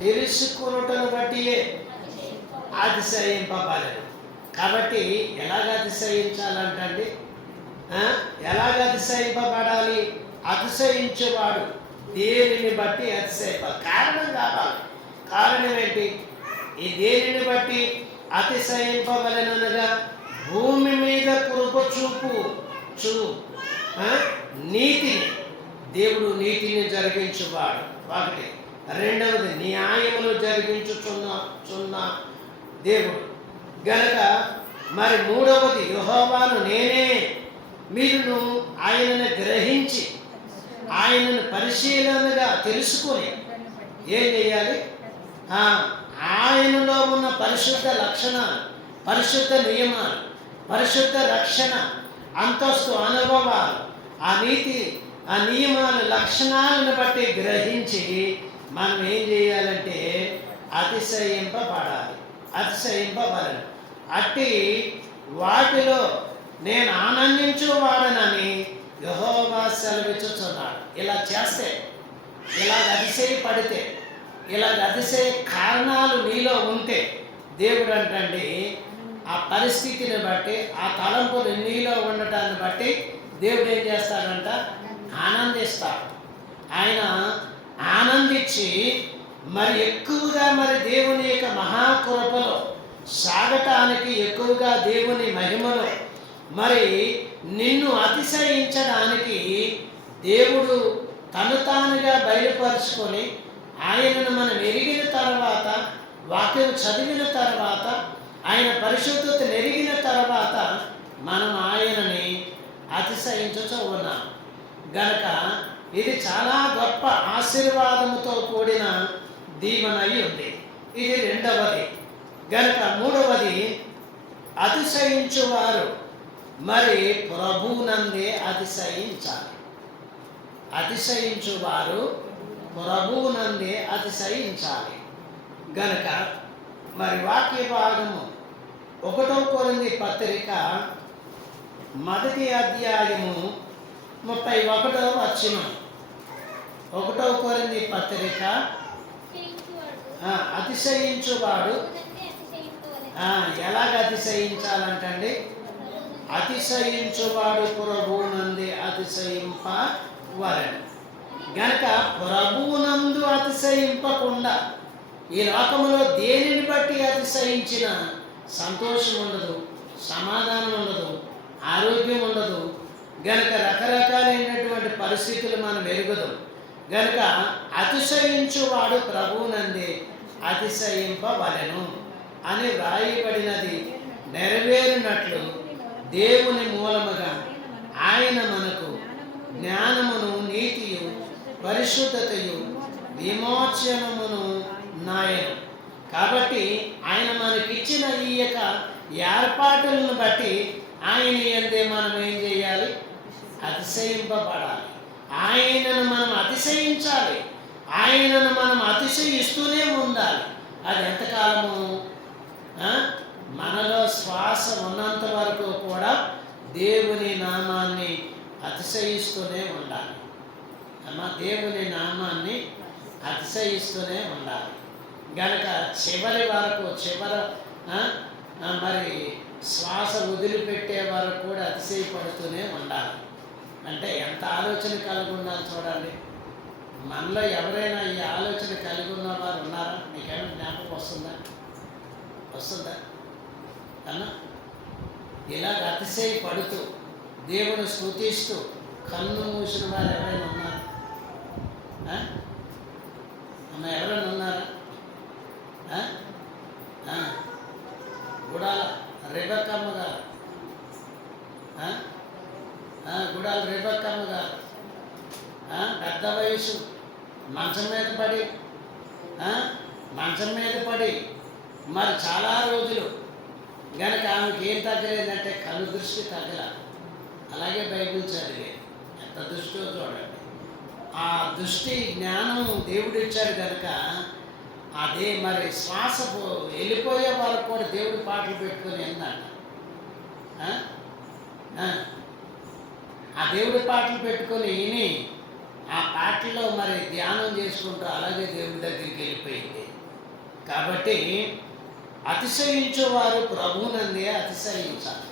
తెలుసుకొనుటను బట్టియే అతిశయింపబడను. కాబట్టి ఎలాగ అతిశయించాలంటండి? ఎలాగ అతిశయింపబడాలి? అతిశయించేవాడు దేనిని బట్టి కారణం కావాలి. కారణం ఏంటి? ఈ దేనిని బట్టి అతిశయింపవలెననగా భూమి మీద కృప చూపు నీతిని, దేవుడు నీతిని జరిగించువాడు. ఒకటి. రెండవది న్యాయమును జరిగించుచున్న దేవుడు గనక మరి మూడవది యెహోవాను నేనే. మీరు ఆయనను గ్రహించి ఆయనను పరిశీలనగా తెలుసుకొని ఏం చేయాలి? ఆయనలో ఉన్న పరిశుద్ధ లక్షణాలు, పరిశుద్ధ నియమాలు, పరిశుద్ధ రక్షణ, అంతస్తు అనుభవాలు, ఆ నీతి, ఆ నియమాలు, లక్షణాలను బట్టి గ్రహించి మనం ఏం చేయాలంటే అతిశయింపబడాలి, అతిశయింపబడాలి. అట్టి వాటిలో నేను ఆనందించువాడనని యెహోవా సెలవిచ్చుచున్నాడు. ఇలా చేస్తే, ఇలాగ అతిశయపడితే, ఇలాగ అతిశయ కారణాలు నీలో ఉంటే దేవుడు అంటండి ఆ పరిస్థితిని బట్టి, ఆ తలంపులు నీలో ఉండటాన్ని బట్టి దేవుడు ఏం చేస్తాడంట? ఆనందిస్తాడు. ఆయన ఆనందించి మరి ఎక్కువగా మరి దేవుని యొక్క మహాకృపలో సాగటానికి, ఎక్కువగా దేవుని మహిమలో మరి నిన్ను అతిశయించడానికి దేవుడు తను తానుగా బయలుపరుచుకొని ఆయనను మనం ఎరిగిన తర్వాత, వాక్యం చదివిన తర్వాత, ఆయన పరిశుద్ధతను ఎరిగిన తర్వాత మనం ఆయనని అతిశయించుచూ ఉన్నాం గనక ఇది చాలా గొప్ప ఆశీర్వాదముతో కూడిన దీవెన అయి ఉంది. ఇది రెండవది. గనక మూడవది, అతిశయించువారు మరి ప్రభువునందే అతిశయించాలి. అతిశయించువారు ప్రభువునందే అతిశయించాలి. గనక మరి వాక్య భాగము 1 కొరింథీ పత్రిక 1వ అధ్యాయము 31వ వచనం. 1 కొరింథీ పత్రిక అతిశయించువాడు ఎలాగ అతిశయించాలంటండి? అతిశయించువాడు ప్రభువునందే అతిశయింపవలెను. గనక ప్రభువునందు అతిశయింపకుండా ఈ లోకములో దేనిని బట్టి అతిశయించిన సంతోషం ఉండదు, సమాధానం ఉండదు, ఆరోగ్యం ఉండదు. గనక రకరకాలైనటువంటి పరిస్థితులు మనం ఎరుగుదాం. గనక అతిశయించువాడు ప్రభువునందే అతిశయింపవలెను అని వ్రాయబడినది నెరవేరినట్లు దేవుని మూలముగా ఆయన మనకు జ్ఞానమును, నీతియు, పరిశుద్ధతయు, విమోచనమును నాయను. కాబట్టి ఆయన మనకిచ్చిన ఈ యొక్క ఏర్పాటులను బట్టి ఆయన యందే మనం ఏం చేయాలి? అతిశయింపబడాలి. ఆయనను మనం అతిశయించాలి. ఆయనను మనం అతిశయిస్తూనే ఉండాలి. అది ఎంతకాలము? మనలో శ్వాస ఉన్నంత వరకు కూడా దేవుని నామాన్ని అతిశయిస్తూనే ఉండాలి. దేవుని నామాన్ని అతిశయిస్తూనే ఉండాలి. గనక చివరి వరకు, మరి శ్వాస వదిలిపెట్టే వరకు కూడా అతిశయపడుతూనే ఉండాలి. అంటే ఎంత ఆలోచన కలిగి ఉండాలి చూడండి. మనలో ఎవరైనా ఈ ఆలోచన కలిగి ఉన్న వారు ఉన్నారా? మీకేమైనా జ్ఞాపకం వస్తుందా అన్నా? ఇలాగ అతిశయపడుతూ దేవుని స్తుతిస్తూ కన్ను మూసిన వారు ఎవరైనా ఉన్నారా? అమ్మ ఎవరైనా ఉన్నారా? గుడాల రేబక్కమ్మ గారు, గుడాల రేబక్కమ్మ గారు పెద్ద వయసు మంచం మీద పడి మరి చాలా రోజులు. కనుక ఆమెకి ఏం తగ్గలేదంటే కళ్ళు దృష్టి తగ్గల. అలాగే బైబిల్ చదివేది. ఎంత దృష్టిలో చూడండి. ఆ దృష్టి జ్ఞానం దేవుడు ఇచ్చాడు కనుక అదే మరి శ్వాస వెళ్ళిపోయే వరకు కూడా దేవుడి పాటలు పెట్టుకొని ఏందంట. ఆ దేవుడి పాటలు పెట్టుకొని విని ఆ పాటల్లో మరి ధ్యానం చేసుకుంటూ అలాగే దేవుడి దగ్గరికి వెళ్ళిపోయింది. కాబట్టి అతిశయించేవారు ప్రభువునందే అతిశయించాలి.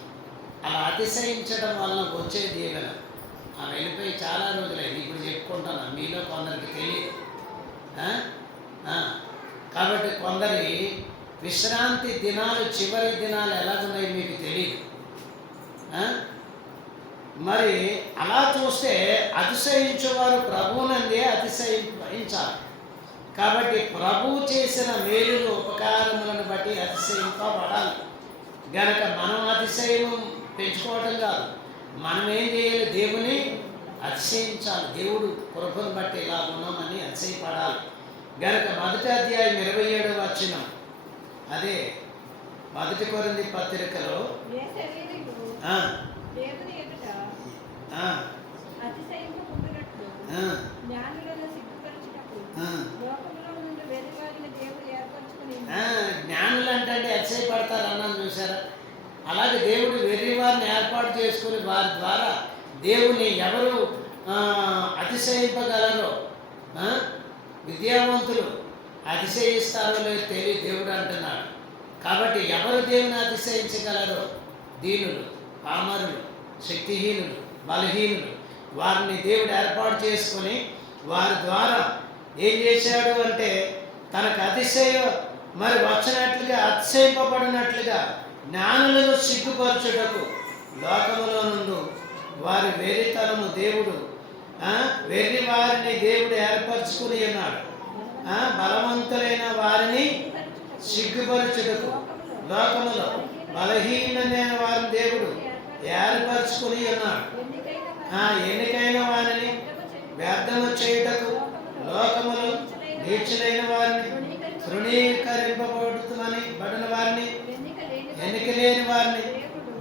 అలా అతిశయించడం వలన వచ్చే దీవెన. ఆమె వెళ్ళిపోయి చాలా రోజులైంది. ఇప్పుడు చెప్పుకుంటాను, మీలో కొందరికి తెలియదు. కాబట్టి కొందరి విశ్రాంతి దినాలు, చివరి దినాలు ఎలాగున్నాయి మీకు తెలియదు. మరి అలా చూస్తే అతిశయించేవారు ప్రభువునందే అతిశయించాలి. కాబట్టి ప్రభువు చేసిన మేలులు, ఉపకారములను బట్టి అతిశయింపబడాలి. గనక మనం అతిశయం పెంచుకోవటం కాదు, మనం ఏం చేయాలి? దేవుని అతిశయించాలి. దేవుడు కృపను బట్టి ఇలా ఉన్నామని అతిశయపడాలి. గనక 1వ అధ్యాయం 27వ వచనం, అదే మొదటి కొరింథీ పత్రికలో ఏ శరీరులు ఆ, దేవుని ఎదుట ఆ, అతిశయింపకుండునట్లు ఆ, జ్ఞానులను సిగ్గుపరచుటకు ఆ. లోకములో నుండి వెలుగాడిన దేవుడు ఏర్పరచుకుని ఆ, జ్ఞానులు అంటే అతిశయపడతారు అన్నాను చూసారా. అలాగే దేవుడు వెర్రి వారిని ఏర్పాటు చేసుకుని వారి ద్వారా దేవుని ఎవరు అతిశయింపగలరో, విద్యావంతులు అతిశయిస్తారో లేదు తెలియ దేవుడు అంటున్నాడు. కాబట్టి ఎవరు దేవుని అతిశయించగలరో దీనులు, పామరులు, శక్తిహీనులు, బలహీనులు, వారిని దేవుడు ఏర్పాటు చేసుకొని వారి ద్వారా ఏం చేశాడు అంటే తనకు మరి వచ్చినట్లుగా అతిశయింపబడినట్లుగా జ్ఞానులను సిగ్గుపరచుటకు లోకములో నుండి వారి వెర్రితనము దేవుడు వెర్రి వారిని దేవుడు ఏర్పరచుకుని ఉన్నాడు. బలవంతులైన వారిని సిగ్గుపరచుటకు లోకములో బలహీనమైన వారిని దేవుడు ఏర్పరచుకుని ఉన్నాడు. ఎన్నికైన వారిని వ్యర్థము చేయుటకు లోకములో నీచులైన వారిని తృణీకరింపబడుతుందని బడిన వారిని ఎన్నిక లేని వారిని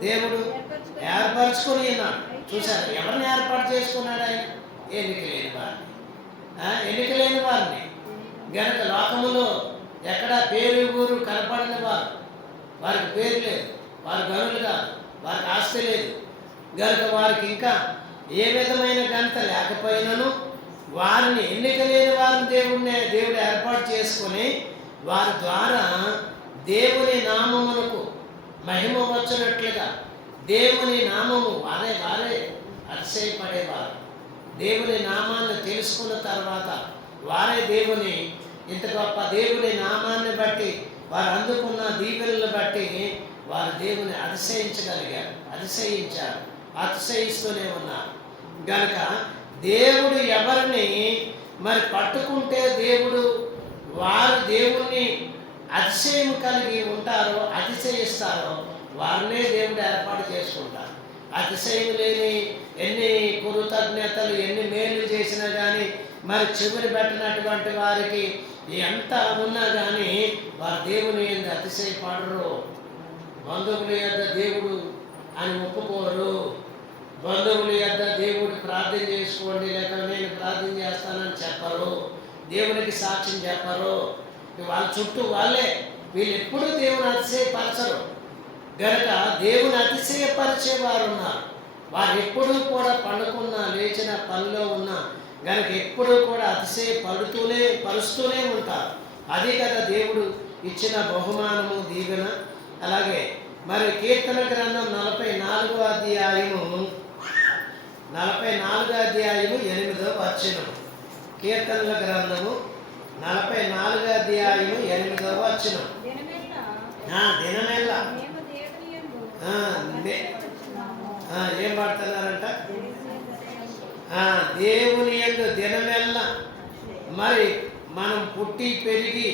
దేవుడు ఏర్పరచుకుని ఉన్నాడు. చూశారు ఎవరిని ఏర్పాటు చేసుకున్నాడు ఆయన? ఎన్నిక లేని వారిని. ఎన్నిక లేని వారిని గనక లోకములో ఎక్కడ పేరు ఊరు కనపడిన వారు, వారికి పేరు లేదు, వారి గనులు కాదు, వారికి ఆస్తి లేదు గనుక వారికి ఇంకా ఏ విధమైన ఘనత లేకపోయినను వారిని ఎన్నిక లేని వారిని దేవుడు ఏర్పాటు చేసుకొని వారి ద్వారా దేవుని నామమునకు మహిమ వచ్చినట్లుగా దేవుని నామము వారే అతిశయపడేవారు. దేవుని నామాన్ని తెలుసుకున్న తర్వాత వారే దేవుని ఇంత గొప్ప దేవుని నామాన్ని బట్టి వారు అందుకున్న దీవెనలను బట్టి వారు దేవుని అతిశయించారు, అతిశయిస్తూనే ఉన్నారు. గనక దేవుడు ఎవరిని మరి పట్టుకుంటే వారు దేవుణ్ణి అతిశయం కలిగి ఉంటారో, అతిశయిస్తారో వారినే దేవుడు ఏర్పాటు చేసుకుంటారు. అతిశయం లేని ఎన్ని కృతజ్ఞతలు ఎన్ని మేలు చేసినా కానీ మరి చెవులు పెట్టినటువంటి వారికి ఎంత ఉన్నా కానీ వారు దేవుని ఎందుకు అతిశయపడరు. బంధువుల యొద్ద దేవుడు అని ఒప్పుకోరు. బంధువుల యొద్ద దేవుడు ప్రార్థన చేసుకోండి లేక నేను ప్రార్థన చేస్తానని చెప్పరు. దేవునికి సాక్ష్యం చెప్పరు. వాళ్ళ చుట్టూ వీళ్ళు ఎప్పుడూ దేవుని అతిశయపరచరు. గనక దేవుని అతిశయపరిచే వారు ఉన్నారు. వారు ఎప్పుడూ కూడా పండుకున్నా లేచిన పనిలో ఉన్నా గనక ఎప్పుడూ కూడా పరుస్తూనే ఉంటారు. అది కదా దేవుడు ఇచ్చిన బహుమానము, దీవెన. అలాగే మరి కీర్తన గ్రంథం 44వ అధ్యాయము 8వ వచనం. కీర్తనల గ్రంథము 44వ అధ్యాయము 8వ వచనం. దినమెల్లా ఏం పడుతున్నారంట? దేవుని యందు దినమెల్లా మరి మనం పుట్టి పెరిగి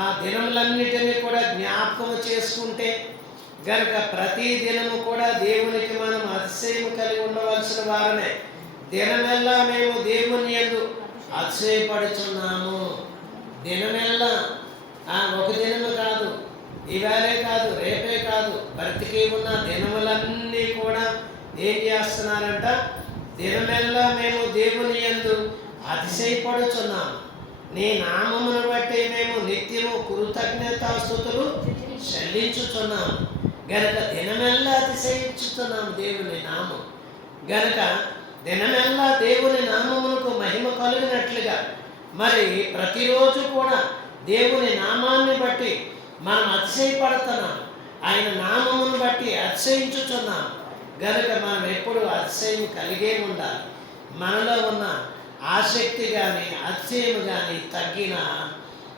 ఆ దినములన్నిటినీ కూడా జ్ఞాపకం చేసుకుంటే గనక ప్రతి దినము కూడా దేవునికి మనం అతిశయం కలిగి ఉండవలసిన వారమే. దినమెల్లా మేము దేవుని యందు అతిశయపడుచున్నాము. దినమెల్లా ఒక దినము కాదు, ఇవాళే కాదు, రేపే కాదు, బ్రతికి ఉన్న దినములన్నీ కూడా ఏం చేస్తున్నారంట? దినమెల్లా మేము దేవుని యందు అతిశయపడుచున్నాము. నీ నామమును బట్టి మేము నిత్యము కృతజ్ఞతాస్తుతులు చెల్లించుచున్నాము. గనక దినమెల్లా అతిశయించుతున్నాము దేవుని నామం. గనక దినమెల్లా దేవుని నామమునకు మహిమ కలిగినట్లుగా మరి ప్రతిరోజు కూడా దేవుని నామాన్ని బట్టి మనం అతిశయపడుతున్నాం. ఆయన నామమును బట్టి అతిశయించుచున్నాం. గనక మనం ఎప్పుడు అతిశయం కలిగే ఉండాలి. మనలో ఉన్న ఆసక్తి కానీ అతిశయం కానీ తగ్గినా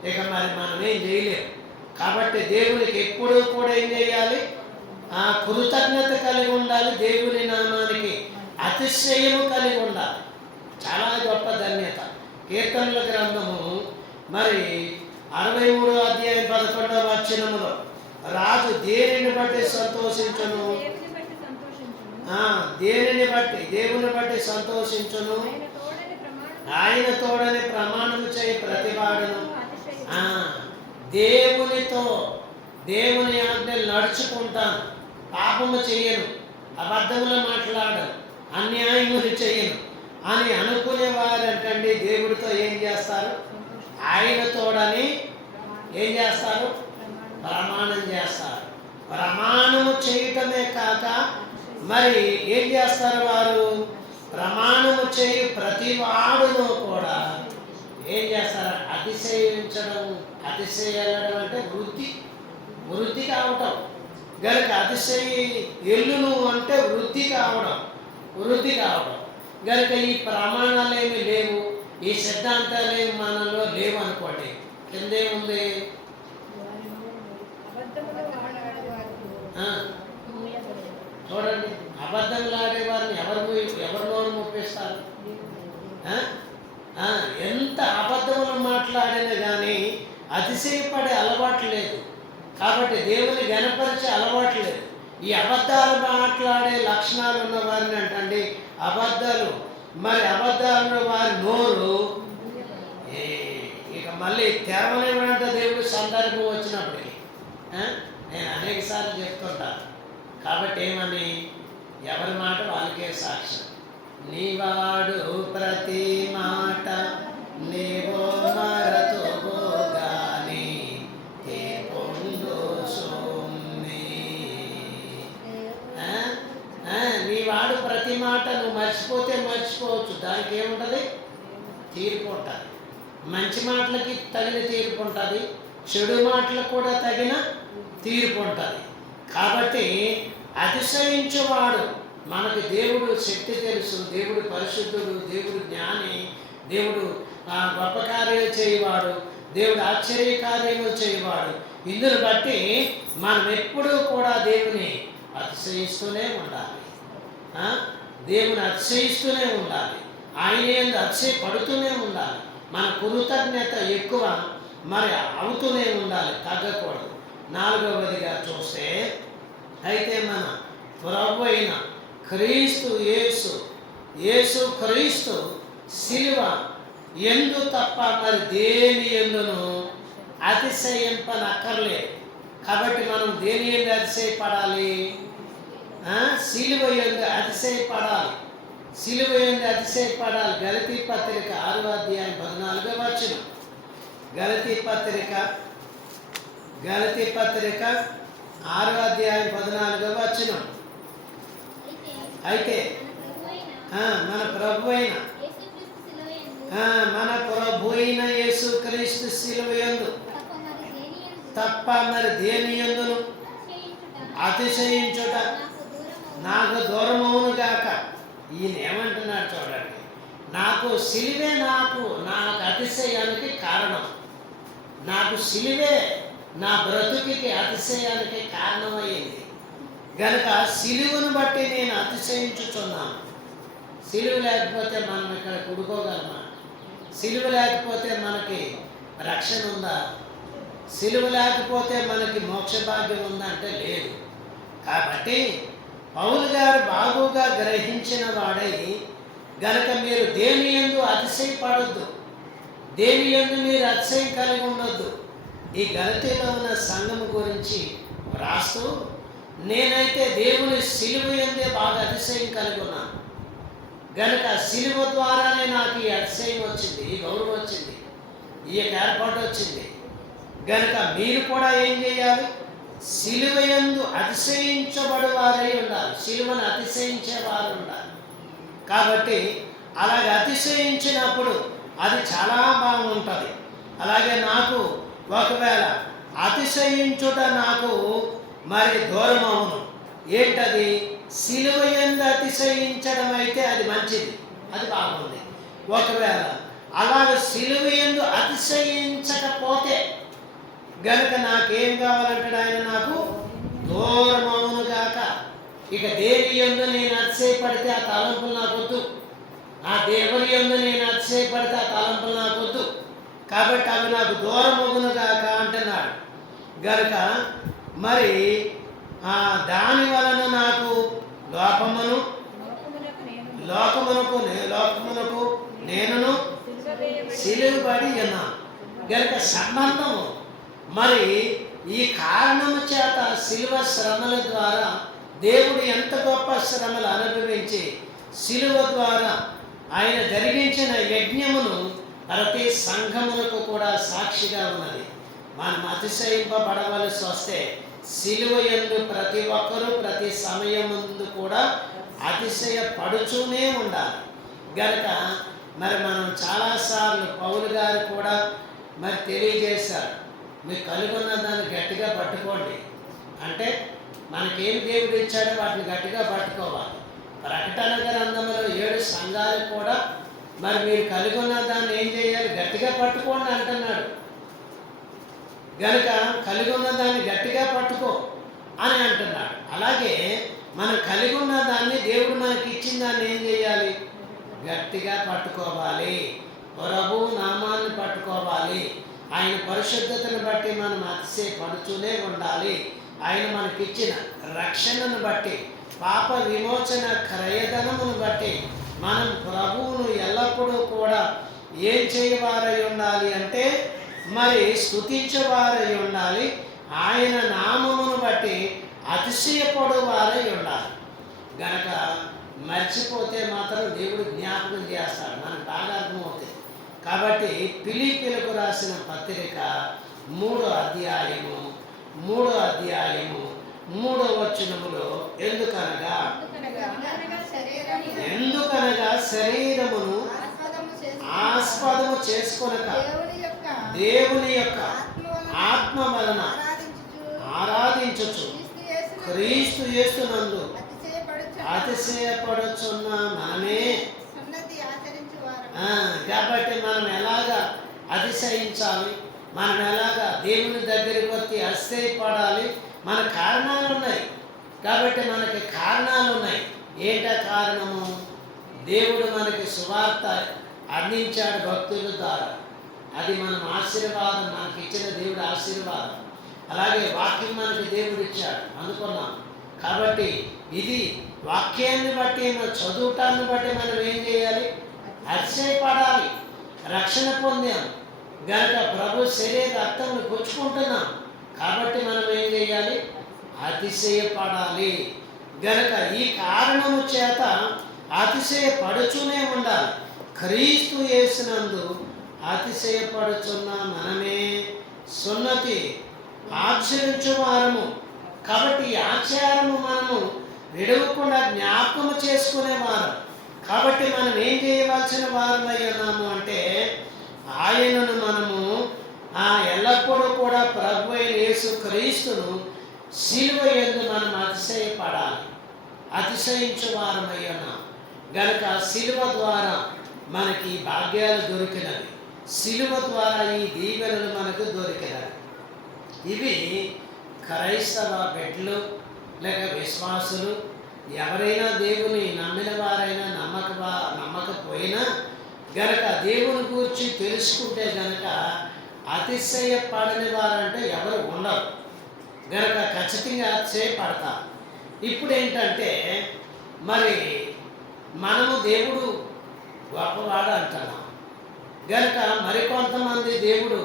ఇక మరి మనం ఏం చేయలేము. కాబట్టి దేవునికి ఎప్పుడూ కూడా ఏం చేయాలి? కృతజ్ఞత కలిగి ఉండాలి. దేవుని నామానికి అతిశయము కలిగి ఉండాలి. చాలా గొప్ప ధన్యత. కీర్తనల గ్రంథము మరి 63వ అధ్యాయం 11వ వచనములో రాజు దేనిని బట్టి సంతోషించును? దేవుని బట్టి సంతోషించును. ఆయన తోడని ప్రమాణము చేయి ప్రతివాడును. దేవుని ఆజ్ఞలు నడుచుకుంటాను, పాపము చేయను, అబద్ధములు మాట్లాడను, అన్యాయములు చేయను అని అనుకునేవారంటండి దేవుడితో ఏం చేస్తారు? ఆయన తోడని ఏం చేస్తారు? ప్రమాణం చేస్తారు. ప్రమాణము చేయటమే కాక మరి ఏం చేస్తారు వారు? ప్రమాణము చేయు ప్రతి వాడును కూడా ఏం చేస్తారు? అతిశయించడం. అతిశయడం అంటే వృద్ధి కావటం. గనుక అతిశయి ఎల్లును అంటే వృద్ధి కావడం. గనుక ఈ ప్రమాణాలు ఏమి లేవు, ఈ సిద్ధాంతాలు ఏమి మనలో లేవు అనుకోండి, కిందే ఉంది చూడండి. అబద్ధంలాడే వారిని ఎవరిలోనూ ముప్పిస్తారు. ఎంత అబద్ధములు మాట్లాడినా కానీ అతిశయపడే అలవాటు లేదు. కాబట్టి దేవుని గణపరిచే అలవాటు లేదు. ఈ అబద్ధాలు మాట్లాడే లక్షణాలు ఉన్న వారిని అంటండి అబద్ధాలు వారి నోరు ఇక మళ్ళీ తెరవలేమంట దేవుడు సందర్భం వచ్చినప్పటికీ. నేను అనేక సార్లు చెప్తుంటాను. కాబట్టి ఏమని? ఎవరి మాట వాళ్ళకే సాక్ష్యం. నీవాడు ప్రతి మాట నీవో మరతుగాని తీర్పుండు సోమ్మి. నీవాడు ప్రతి మాట నువ్వు మర్చిపోతే మర్చిపోవచ్చు, దానికి ఏముంటుంది? తీర్పు ఉంటుంది. మంచి మాటలకి తగిన తీర్పు ఉంటుంది, చెడు మాటలకు కూడా తగిన తీర్పు ఉంటుంది. కాబట్టి అతిశయించేవాడు, మనకి దేవుడు శక్తి తెలుసు, దేవుడు పరిశుద్ధుడు, దేవుడు జ్ఞాని, దేవుడు గొప్ప కార్యాలు చేయవాడు, దేవుడు ఆశ్చర్య కార్యములు చేయవాడు. ఇందును బట్టి మనం ఎప్పుడూ కూడా దేవుని అతిశయిస్తూనే ఉండాలి. దేవుని అతిశయిస్తూనే ఉండాలి. ఆయన యందు అతిశయపడుతూనే ఉండాలి. మన కృతజ్ఞత ఎక్కువ మరి అవుతూనే ఉండాలి, తగ్గకూడదు. 4వదిగా చూస్తే అయితే మన ప్రభు అయిన క్రీస్తు యేసు క్రీస్తు శిలువ ఎందు తప్ప మరి దేని ఎందును అతిశయింపనక్కర్లేదు. కాబట్టి మనం దేని ఎందు అతిశయపడాలి? శిలువ ఎందు అతిశయపడాలి. గలతీ పత్రిక 6:14 గలతీ పత్రిక 6:14 అయితే మన ప్రభు అయిన యేసుక్రీస్తు శిలువ యందు తప్ప మరి దేని యందును అతిశయించుట నాకు దూరమవును గాక. ఈయన ఏమంటున్నాడు చూడండి, నాకు సిలువే నాకు అతిశయానికి కారణం. నాకు సిలువే నా బ్రతుకికి అతిశయానికి కారణమయ్యింది. గనుక సిలువను బట్టి నేను అతిశయించుచున్నాను. సిలువ లేకపోతే మనం ఇక్కడ కూడుకోగలమా? సిలువ లేకపోతే మనకి రక్షణ ఉందా? సిలువ లేకపోతే మనకి మోక్ష భాగ్యం ఉందా అంటే లేదు. కాబట్టి పౌలు గారు బాగుగా గ్రహించిన వాడై గనక మీరు దేని యందు అతిశయపడొద్దు, దేని యందు మీరు అతిశయం కలిగి ఉండొద్దు. ఈ గలతీలో ఉన్న సంఘము గురించి వ్రాస్తూ, నేనైతే దేవుని సిలువ యందే బాగా అతిశయం కలిగి ఉన్నాను. గనుక సిలువ ద్వారానే నాకు ఈ అతిశయం వచ్చింది, ఈ గౌరవం వచ్చింది, ఈ ఏర్పాటు వచ్చింది. గనుక మీరు కూడా ఏం చేయాలి? సిలువ యందు అతిశయించబడేవారై ఉండాలి. సిలువను అతిశయించేవారు ఉండాలి. కాబట్టి అలాగే అతిశయించినప్పుడు అది చాలా బాగుంటుంది. అలాగే నాకు ఒకవేళ అతిశయించుట నాకు మరి దూరం అవును. ఏంటది? సిలువ యందు అతిశయించడం అయితే అది మంచిది, అది బాగుంది. ఒకవేళ అలాగే సిలువ యందు అతిశయించకపోతే గనుక నాకేం కావాలంటాడు ఆయన? నాకు దూరం అవును గాక. ఇక దేని యందు నేను అతిశయపడితే ఆ తలంపులు నాకొద్దు, ఆ దేవుని యందు నేను అతిశయపడితే ఆ తలంపులు నాకొద్దు. కాబట్టి అవి నాకు దూరం అవును గాక అంటున్నాడు. గనుక మరి దాని వలన నాకు లోకమునకు నేనును సిలువబడి ఉన్నాను. గనుక సంబంధము మరి ఈ కారణము చేత శిలువ శ్రమల ద్వారా దేవుడు ఎంత గొప్ప శ్రమలు అనుభవించి శిలువ ద్వారా ఆయన జరిగించిన యజ్ఞమును ప్రతి సంఘమునకు కూడా సాక్షిగా ఉన్నది. మనం అతిశయింపబడవలసి వస్తే శిలువ యందు ప్రతి ఒక్కరూ ప్రతి సమయముందు కూడా అతిశయపడుతూనే ఉండాలి. గనుక మరి మనం చాలాసార్లు పౌలు గారు కూడా మరి తెలియజేశారు, మీరు కలిగి ఉన్న దాన్ని గట్టిగా పట్టుకోండి. అంటే మనకేం దేవుడు ఇచ్చాడో వాటిని గట్టిగా పట్టుకోవాలి. ప్రకటన గ్రంథంలో 7 సంఘాలు కూడా మరి మీరు కలిగి ఉన్న దాన్ని ఏం చేయాలి, గట్టిగా పట్టుకోండి అంటున్నాడు. గనుక కలిగి ఉన్న దాన్ని గట్టిగా పట్టుకో అని అంటున్నాడు. అలాగే మనం కలిగి ఉన్న దాన్ని దేవుడు మనకి ఇచ్చిన దాన్ని ఏం చేయాలి, గట్టిగా పట్టుకోవాలి. ప్రభు నామాన్ని పట్టుకోవాలి. ఆయన పరిశుద్ధతను బట్టి మనం అతిశయపడుతూనే ఉండాలి. ఆయన మనకిచ్చిన రక్షణను బట్టి, పాప విమోచన క్రయధనమును బట్టి మనం ప్రభువును ఎల్లప్పుడూ కూడా ఏం చేయవారై ఉండాలి అంటే మరి స్తుతించేవారై ఉండాలి. ఆయన నామమును బట్టి అతిశయపడు వారై ఉండాలి. గనక మర్చిపోతే మాత్రం దేవుడు జ్ఞాపకం చేస్తాడు, మనకు బాగా అర్థమవుతుంది. కాబట్టి ఫిలిప్పీయులకు రాసిన పత్రిక 3వ అధ్యాయము 3వ వచనములో ఎందుకనగా శరీరమును ఆస్పదము చేసుకొనక దేవుని యొక్క ఆత్మ వలన ఆరాధించుచు క్రీస్తు యేసునందు అతిశయపడుచున్న మనమే. కాబట్టి మనం ఎలాగా అతిశయించాలి, మనం ఎలాగా దేవుని దగ్గరికి వచ్చి అతిశయపడాలి, మన కారణాలు ఉన్నాయి. కాబట్టి మనకి కారణాలు ఉన్నాయి. ఏంటా కారణము? దేవుడు మనకి సువార్త అందించాడు భక్తుల ద్వారా. అది మనం ఆశీర్వాదం, మనకి ఇచ్చిన దేవుడు ఆశీర్వాదం. అలాగే వాక్యం మనకి దేవుడు ఇచ్చాడు అనుకున్నాం. కాబట్టి ఇది వాక్యాన్ని బట్టి మనం చదువుటాన్ని బట్టి మనం ఏం చేయాలి, అతిశయపడాలి. రక్షణ పొందాం గనక ప్రభు శరీర రక్తంను పుచ్చుకుంటున్నాం. కాబట్టి మనం ఏం చేయాలి, అతిశయపడాలి. గనక ఈ కారణము చేత అతిశయపడుతూనే ఉండాలి. క్రీస్తు యేసునందు అతిశయపడుచున్న మనమే సున్నతి ఆచరించువారము. కాబట్టి ఈ ఆచారము మనము విడవకుండా జ్ఞాపకము చేసుకునేవారు. కాబట్టి మనం ఏం చేయవలసిన వారమై ఉన్నాము అంటే ఆయనను మనము ఎల్లప్పుడూ కూడా ప్రభు అయిన యేసు క్రీస్తును శిలువ యందు మనం అతిశయపడాలి, అతిశయించు వారమై ఉన్నాం. గనుక శిలువ ద్వారా మనకి భాగ్యాలు దొరికినవి, శిలువ ద్వారా ఈ దీవెనలు మనకు దొరికినవి. ఇవి క్రైస్తవ బిడ్డలు లేక విశ్వాసులు ఎవరైనా దేవుని నమ్మిన వారైనా నమ్మకపోయినా గనక దేవుని గురించి తెలుసుకుంటే గనక అతిశయపడని వారంటే ఎవరు ఉండరు. గనక ఖచ్చితంగా అతిశయపడతారు. ఇప్పుడు ఏంటంటే మరి మనము దేవుడు గొప్పవాడు అంటున్నాం. గనక మరికొంతమంది దేవుడు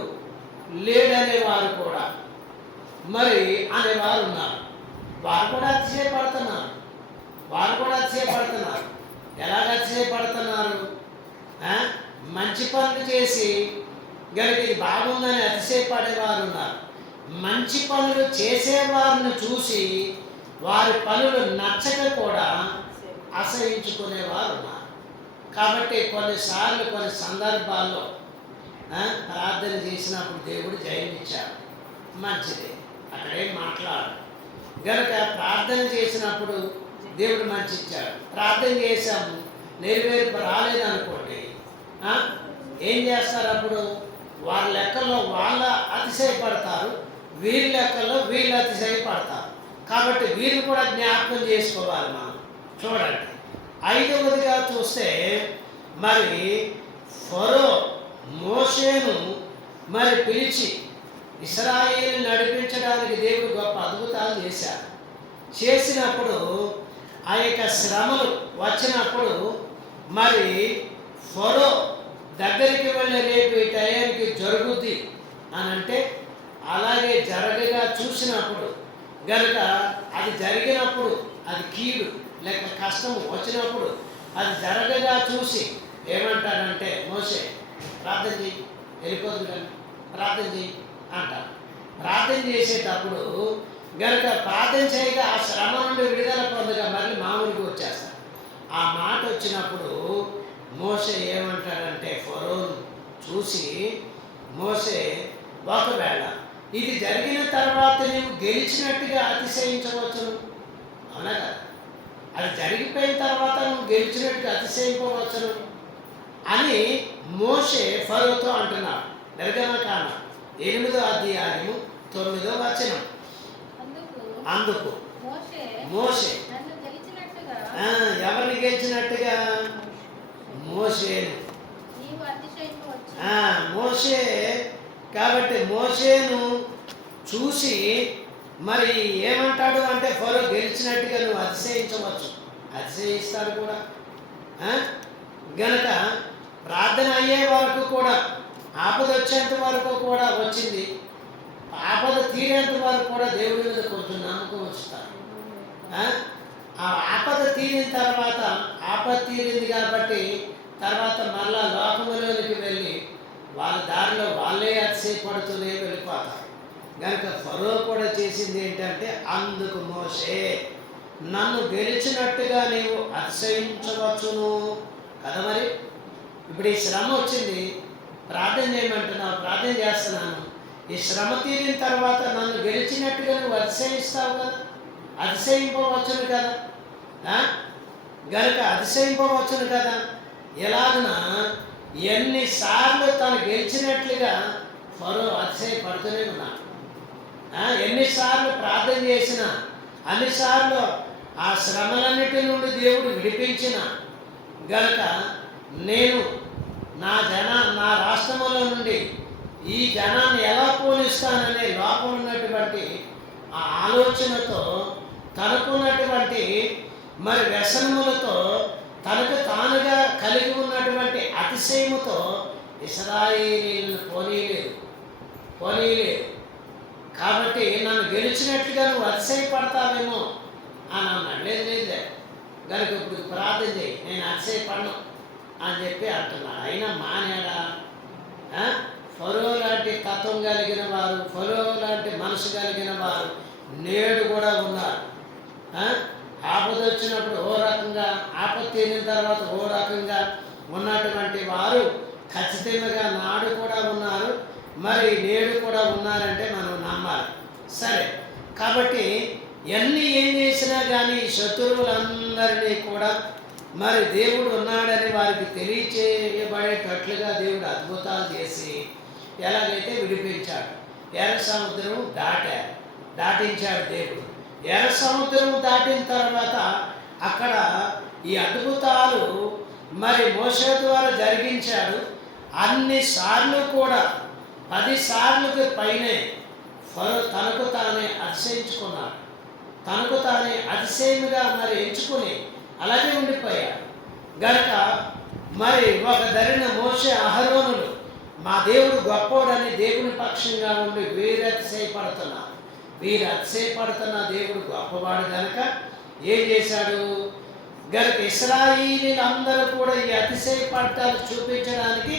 లేడనేవారు కూడా మరి అనేవారు ఉన్నారు. వారు కూడా అతిశయపడుతున్నారు. ఎలాగ అతిశయపడుతున్నారు? మంచి పనులు చేసి గనుక ఇది బాగుందని అతిశయపడేవారు ఉన్నారు. మంచి పనులు చేసేవారిని చూసి వారి పనులు నచ్చక కూడా అసహించుకునేవారు ఉన్నారు. కాబట్టి కొన్నిసార్లు కొన్ని సందర్భాల్లో ప్రార్థన చేసినప్పుడు దేవుడు జయమిచ్చాడు, మంచిది, అక్కడేం మాట్లాడు. గనుక ప్రార్థన చేసినప్పుడు దేవుడు మంచి ఇచ్చాడు. ప్రార్థన చేశాము, నెరవేర్పు రాలేదనుకోండి, ఏం చేస్తారు? అప్పుడు వాళ్ళ లెక్కల్లో వాళ్ళ అతిశయపడతారు, వీరి లెక్కల్లో వీళ్ళు అతిశయపడతారు. కాబట్టి వీరు కూడా జ్ఞాపకం చేసుకోవాలి మనం. చూడండి, 5వదిగా చూస్తే మరి ఫరో మోషేను మరి పిలిచి ఇశ్రాయేలు నడిపించడానికి దేవుడు గొప్ప అద్భుతాలు చేసినప్పుడు ఆ యొక్క శ్రమలు వచ్చినప్పుడు మరి ఫరో దగ్గరికి వెళ్ళి రేపు ఈ టయానికి జరుగుద్ది అని అంటే అలాగే జరగగా చూసినప్పుడు గనుక అది జరిగినప్పుడు అది కీడు లేక కష్టం వచ్చినప్పుడు అది జరగగా చూసి ఏమంటాడంటే మోషే ప్రార్థన చెయ్యి, వెళ్ళిపోతుంది కానీ ప్రార్థన చెయ్యి అంటారు. ప్రార్థన చేసేటప్పుడు గనుక ప్రార్థన చేయగా ఆ శ్రమ నుండి విడుదల పొందగా మళ్ళీ మామూలుగా వచ్చేస్తారు. ఆ మాట వచ్చినప్పుడు మోషే ఏమంటాడంటే ఫరోను చూసి మోషే ఒకవేళ ఇది జరిగిన తర్వాత నీవు గెలిచినట్టుగా అతిశయించవచ్చును, అవునా కదా? అది జరిగిపోయిన తర్వాత నువ్వు గెలిచినట్టుగా అతిశయింపవచ్చును అని మోషే ఫరోతో అంటున్నాడు. నిర్గమకాండం 8వ అధ్యాయము 9వ వచనం. అందుకు మోషే ఎవరిని గెలిచినట్టుగా? మోషేను. మోషే కాబట్టి మోషేను చూసి మరి ఏమంటాడు అంటే ఫరో గెలిచినట్టుగా నువ్వు అతిశయించవచ్చు, అతిశయిస్తాడు కూడా. గనక ప్రార్థన అయ్యే వరకు కూడా ఆపద వచ్చేంత వరకు కూడా వచ్చింది, ఆపద తీరేంత వరకు కూడా దేవుడి మీద కొంచెం నమ్మకం ఉంచుతారు. ఆ ఆపద తీరిన తర్వాత ఆపద తీరింది కాబట్టి తర్వాత మళ్ళా లోకములోనికి వెళ్ళి వాళ్ళ దారిలో వాళ్ళే అతిశయపడుతూనే వెళ్ళిపోతారు. కనుక ఫరో కూడా చేసింది ఏంటంటే అందుకు మోషే నన్ను గెలిచినట్టుగా నీవు అతిశయించవచ్చును కదా. మరి ఇప్పుడు ఈ శ్రమ వచ్చింది, ప్రార్థన చేయమంటున్నావు, ప్రార్థన చేస్తున్నాను. ఈ శ్రమ తీరిన తర్వాత నన్ను గెలిచినట్టుగా నువ్వు అతిశయిస్తావు కదా, అతిశయింపవచ్చును కదా. గనుక అతిశయింపవచ్చును కదా. ఎలాగన ఎన్నిసార్లు తను గెలిచినట్లుగా ఫరో అతిశయపడుతూనే ఉన్నాడు. ఎన్నిసార్లు ప్రార్థన చేసినా, అన్నిసార్లు ఆ శ్రమలన్నిటి నుండి దేవుడు విడిపించిన గనుక నేను నా రాష్ట్రంలో నుండి ఈ జనాన్ని ఎలా పోలిస్తాననే లోపల ఉన్నటువంటి ఆ ఆలోచనతో, తనకున్నటువంటి మరి వ్యసనములతో, తనకు తానుగా కలిగి ఉన్నటువంటి అతిశయముతో ఇశ్రాయేలీయులను పోనీయలేదు. కాబట్టి నన్ను గెలిచినట్లుగా నువ్వు అతిశయపడతావేమో అని అన్నాడు. లేదు కనుక ఇప్పుడు ప్రార్థన చేయి, నేను అతిశయపడను అని చెప్పి అంటున్నాడు. అయినా మానేడా? ఫరో లాంటి తత్వం కలిగిన వారు, ఫరో లాంటి మనసు కలిగిన వారు నేడు కూడా ఉన్నారు. ఆపద వచ్చినప్పుడు ఓ రకంగా, ఆపద తీరిన తర్వాత ఓ రకంగా ఉన్నటువంటి వారు ఖచ్చితంగా నాడు కూడా ఉన్నారు, మరి నేడు కూడా ఉన్నారంటే మనం నమ్మాలి. సరే, కాబట్టి ఏం చేసినా కానీ శత్రువులందరినీ కూడా మరి దేవుడు ఉన్నాడని వారికి తెలియచేయబడేటట్లుగా దేవుడు అద్భుతాలు చేసి ఎలాగైతే విడిపించాడు. ఎర్ర సముద్రం దాటించాడు దేవుడు. ఎర్ర సముద్రం దాటిన తర్వాత అక్కడ ఈ అద్భుతాలు మరి మోషే ద్వారా జరిగించాడు. అన్నిసార్లు కూడా 10 సార్లుకి పైనే ఫరో తనకు తానే అతిశయించుకున్నాడు. తనకు తానే అతిశయముగా మరి ఎంచుకుని అలాగే ఉండిపోయాడు. గనక మరి ఒక దరిన మోషే అహరోనులు మా దేవుడు గొప్పోడని దేవుని పక్షంగా ఉండి వీరు అతిశయపడుతున్న దేవుడు గొప్పవాడు గనక ఏం చేశాడు? గనక ఇశ్రాయేలీయులందరూ కూడా ఈ అతిశయపడతాలు చూపించడానికి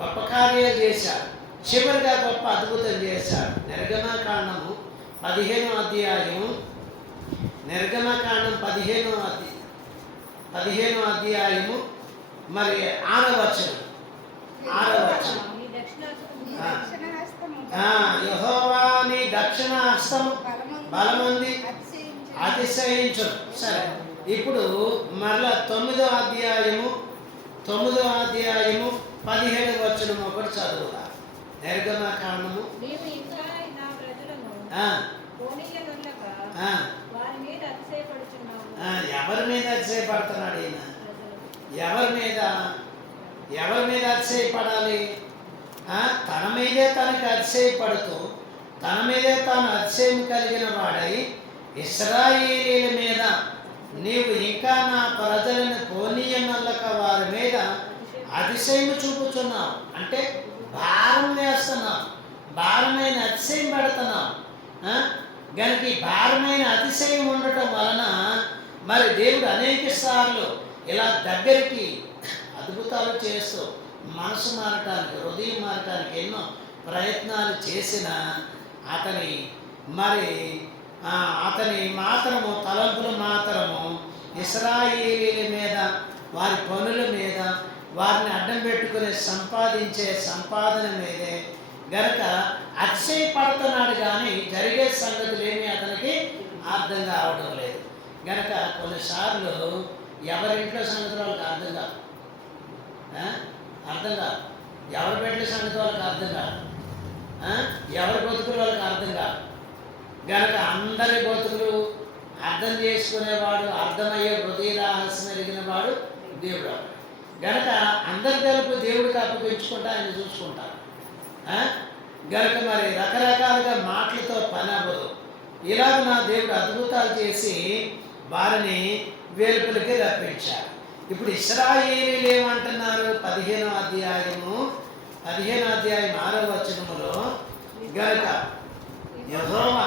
గొప్ప కార్యాలు చేశాడు. చివరిగా గొప్ప అద్భుతం చేశాడు. నిర్గమకాండము 15వ అధ్యాయము, నిర్గమకాండం 15వ అధ్యాయము మరి 6వ వచనం. యెహోవా నీ దక్షిణ హస్తము బలముంది అతిశయించును. సరే, ఇప్పుడు మరలా 9వ అధ్యాయము 17వ వచనం ఒకటి చదువుతా. నిర్గమకాండము ఎవరి మీద అతిశయపడుతున్నాడు ఈయన? ఎవరి మీద అతిశయపడాలి? తన మీదే తనకు అతిశయపడుతూ, తన మీదే తాను అతిశయం కలిగిన వాడై ఇశ్రాయేలీయుల మీద నీవు ఇంకా నా ప్రజలను పోనీయనల్లక వారి మీద అతిశయం చూపుతున్నావు అంటే భారం వేస్తున్నావు. భారమైన అతిశయం పెడుతున్నాం. గనుక ఈ భారమైన అతిశయం ఉండటం వలన మరి దేవుడు అనేక సార్లు ఇలా దగ్గరికి అద్భుతాలు చేస్తూ మనసు మారటానికి, హృదయం మారటానికి ఎన్నో ప్రయత్నాలు చేసిన అతని మాత్రము తలంపులు మాత్రము ఇశ్రాయేలీల మీద, వారి పనుల మీద, వారిని అడ్డం పెట్టుకుని సంపాదించే సంపాదన మీదే గనక అతిశయపడుతున్నాడు. కానీ జరిగే సంగతులు ఏమీ అతనికి అర్థం కావడం లేదు. గనక కొన్నిసార్లు ఎవరింట్లో సంగతులు వాళ్ళకి అర్థం కాదు. ఎవరి పెట్టిన సంగతి వాళ్ళకి అర్థం కాదు. ఎవరి బతుకులు వాళ్ళకి అర్థం కాదు. గనక అందరి బతుకులు అర్థం చేసుకునేవాడు, అర్థమయ్యే హృదయ రహస్యం ఎరిగిన వాడు దేవుడు. గనక అందరి తరపు దేవుడికి అప్పగించుకుంటా ఆయన చూసుకుంటారు. గనక మరి రకరకాలుగా మాటలతో పని అవ్వదు. ఇలాగ నా దేవుడు అద్భుతాలు చేసి వారిని వేలుపులకి రప్పించారు. ఇప్పుడు ఇశ్రాయేలీలు ఏమంటున్నారు? 15వ అధ్యాయం 6వ వచనములో గనక యెహోవా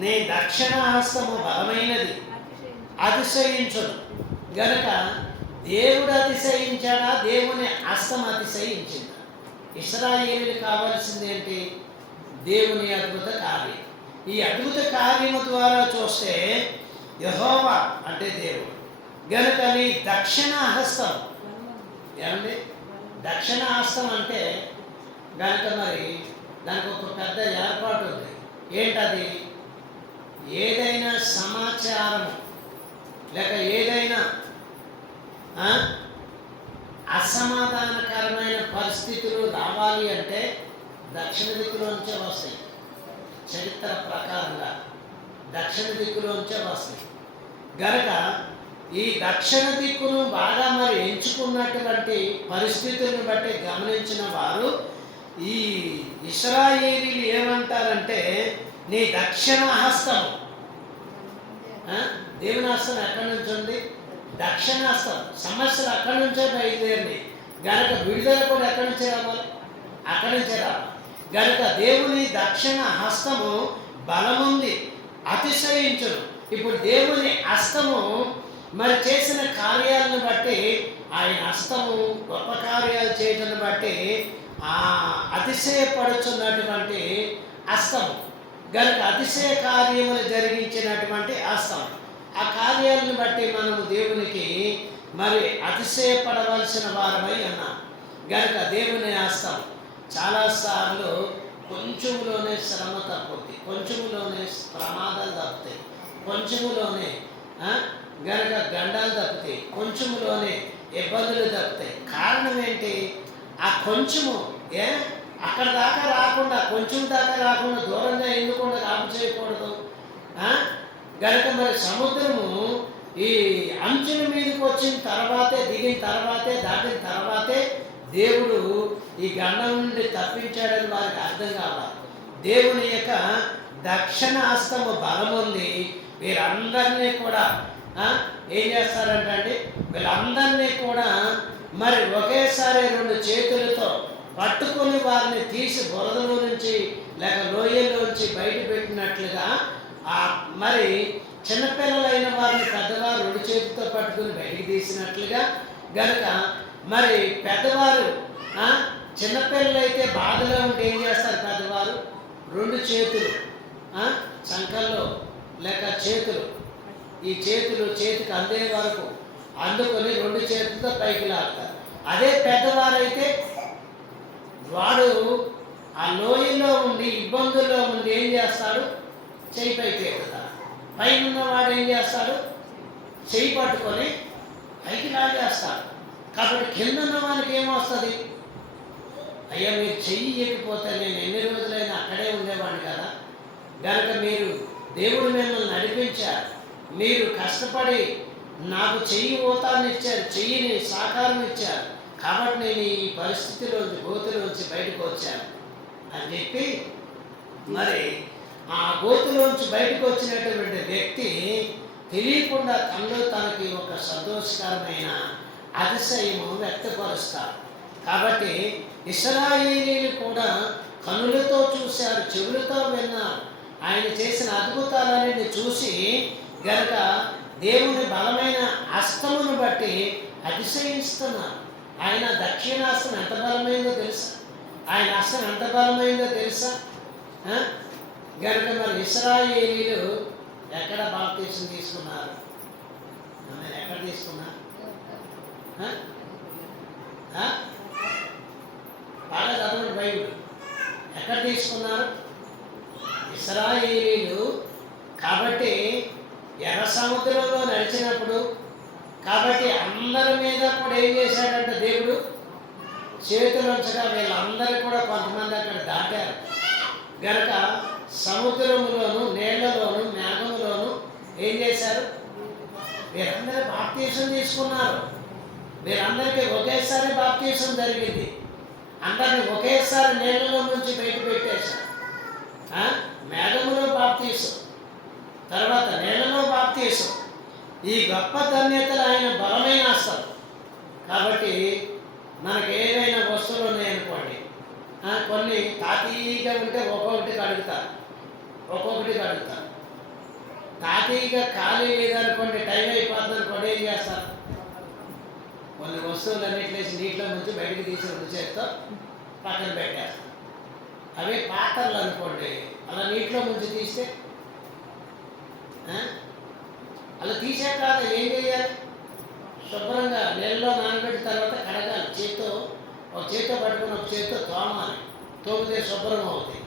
నీ దక్షిణ హస్తము బలమైనది, అతిశయించును. గనక దేవుడు అతిశయించాడా? దేవుని హస్తం అతిశయించింది. ఇశ్రాయేలీలు కావాల్సింది ఏంటి? దేవుని అద్భుత కార్యం. ఈ అద్భుత కార్యము ద్వారా చూస్తే యెహోవా అంటే దేవుడు. గనుక నీ దక్షిణ హస్తం ఏమండి? దక్షిణ హస్తం అంటే గనుక మరి దానికి ఒక పెద్ద ఏర్పాటు ఉంది. ఏంటది? ఏదైనా సమాచారం లేక ఏదైనా అసమాధానకరమైన పరిస్థితులు రావాలి అంటే దక్షిణ దిక్కులోంచే వస్తాయి. చరిత్ర ప్రకారంగా దక్షిణ దిక్కులోంచే వస్తాయి. గనక ఈ దక్షిణ దిక్కును బాగా మరి ఎంచుకున్నటువంటి పరిస్థితులను బట్టి గమనించిన వారు ఈ ఇశ్రాయేలీలు ఏమంటారంటే నీ దక్షిణ హస్తం. దేవుని హస్తం ఎక్కడి నుంచి ఉంది? దక్షిణ హస్తం. సమస్యలు అక్కడి నుంచే బయలుదేరింది. గనక విడుదల కూడా ఎక్కడి నుంచే రావాలి? అక్కడి నుంచే రావాలి. గనక దేవుని దక్షిణ హస్తము బలముంది, అతిశయించును. ఇప్పుడు దేవుని హస్తము మరి చేసిన కార్యాలను బట్టి, ఆయన హస్తము గొప్ప కార్యాలు చేయటం బట్టి అతిశయపడుచున్నటువంటి హస్తము. గనుక అతిశయ కార్యములు జరిగించినటువంటి హస్తం. ఆ కార్యాలను బట్టి మనము దేవునికి మరి అతిశయపడవలసిన వారమై ఉన్నాం. గనుక దేవుని హస్తం చాలాసార్లు కొంచెంలోనే శ్రమ తప్పుద్ది, కొంచెంలోనే ప్రమాదాలు తప్పుతాయి, కొంచెంలోనే గనక గండాలు తప్పుతాయి, కొంచెంలోనే ఇబ్బందులు తప్పుతాయి. కారణం ఏంటి? ఆ కొంచెము అక్కడ దాకా రాకుండా, కొంచెం దాకా రాకుండా దూరంగా ఎందుకుండా ఆపు చేయకూడదు. గనక మరి సముద్రము ఈ అంచుల మీదకి వచ్చిన తర్వాతే, దిగిన తర్వాతే, దాటిన తర్వాతే దేవుడు ఈ గండం నుండి తప్పించాడని వారికి అర్థం కావాలి. దేవుని యొక్క దక్షిణ హస్తము బలం ఉంది. వీరందరినీ కూడా ఏం చేస్తారంటే వీళ్ళందరినీ కూడా మరి ఒకేసారి 2 చేతులతో పట్టుకొని వారిని తీసి బురదలో నుంచి లేక లోయల్లోంచి బయట పెట్టినట్లుగా మరి చిన్నపిల్లలైన వారిని పెద్దవారు 2 చేతులతో పట్టుకుని బయటికి తీసినట్లుగా గనక మరి పెద్దవారు చిన్నపిల్లలైతే బాధలో ఉంటే ఏం చేస్తారు? పెద్దవారు 2 చేతులు సంకల్లో లేక చేతులు, ఈ చేతులు చేతికి అందే వరకు అందుకొని 2 చేతులతో పైకి లాగుతారు. అదే పెద్దవారైతే వాడు ఆ లోయలో ఉండి ఇబ్బందుల్లో ఉండి ఏం చేస్తాడు? చెయ్యి పైకి ఎక్కుతాడు. పైన ఉన్నవాడు ఏం చేస్తాడు? చెయ్యి పట్టుకొని పైకి లాగేస్తాడు. కాబట్టి కింద ఉన్న వానికి ఏమొస్తుంది? అయ్యా మీరు చెయ్యి ఎక్కిపోతే నేను ఎన్ని రోజులైనా అక్కడే ఉండేవాడిని కదా. కనుక మీరు దేవుడు మిమ్మల్ని నడిపించారు, మీరు కష్టపడి నాకు చెయ్యి ఊతాన్ని ఇచ్చారు, చెయ్యిని సాకారం ఇచ్చారు, కాబట్టి నేను ఈ పరిస్థితిలోంచి గోతులోంచి బయటకు వచ్చాను అని చెప్పి మరి ఆ గోతులోంచి బయటకు వచ్చినటువంటి వ్యక్తి తెలియకుండా తనలో తనకి ఒక సంతోషకరమైన అతిశయము వ్యక్తపరుస్తారు. కాబట్టి ఇశ్రాయేలీలు కూడా కనులతో చూశారు, చెవులతో విన్నారు. ఆయన చేసిన అద్భుతాలన్నింటినీ చూసి గనుక దేవుని బలమైన హస్తమును బట్టి అతిశయిస్తున్నారు. ఆయన దక్షిణాస్తం ఎంత బలమైందో తెలుసా? ఆయన హస్తం ఎంత బలమైందో తెలుసా? గనుక మరి ఇశ్రాయేలీలు ఎక్కడ బాప్తీసం తీసుకున్నారు? ఎక్కడ తీసుకున్నారు? బాగా చదవండి బైబిల్. ఎక్కడ తీసుకున్నారు? ఇశ్రాయేలీలు కాబట్టి ఎర్ర సముద్రంలో నడిచినప్పుడు కాబట్టి అందరి మీద కూడా ఏం చేశాడంటే దేవుడు చేతులుంచగా వీళ్ళందరూ కూడా కొంతమంది అక్కడ దాటారు. గనక సముద్రములోను, నీళ్లలోను, మేఘములోను ఏం చేశారు? వీరందరూ బాప్తీసం తీసుకున్నారు. వీరందరికీ ఒకేసారి బాప్తీసం జరిగింది. అందరిని ఒకేసారి నీళ్ళలో నుంచి బయట పెట్టేశారు. మేఘములో బాప్తీసం, తర్వాత నీళ్ళలో బాప్తీసం. ఈ గొప్ప ధన్యతలు ఆయన బలమైన హస్తం. కాబట్టి మనకు ఏదైనా వస్తువులు ఉన్నాయనుకోండి, కొన్ని తాతీగా ఉంటే ఒక్కొక్కటికి అడుగుతారు. తాతీగా ఖాళీ లేదనుకోండి, టైం అయిపోతుంది అనుకోండి, ఏం చేస్తారు? కొన్ని వస్తువులు అన్నిట్లేసి నీటిలో నుంచి బయటికి తీసి రెండు చేతితో పక్కన పెట్టేస్తారు. అవే పాత్రలు అనుకోండి, అలా నీటిలో ముంచి తీస్తే అలా తీసే కాదు, ఏం చేయాలి? శుభ్రంగా నీళ్ళలో నానబెట్టిన తర్వాత కడగాలి. ఒక చేతితో పట్టుకుని ఒక చేతితో తోమాలి. తోమితే శుభ్రం అవుతాయి.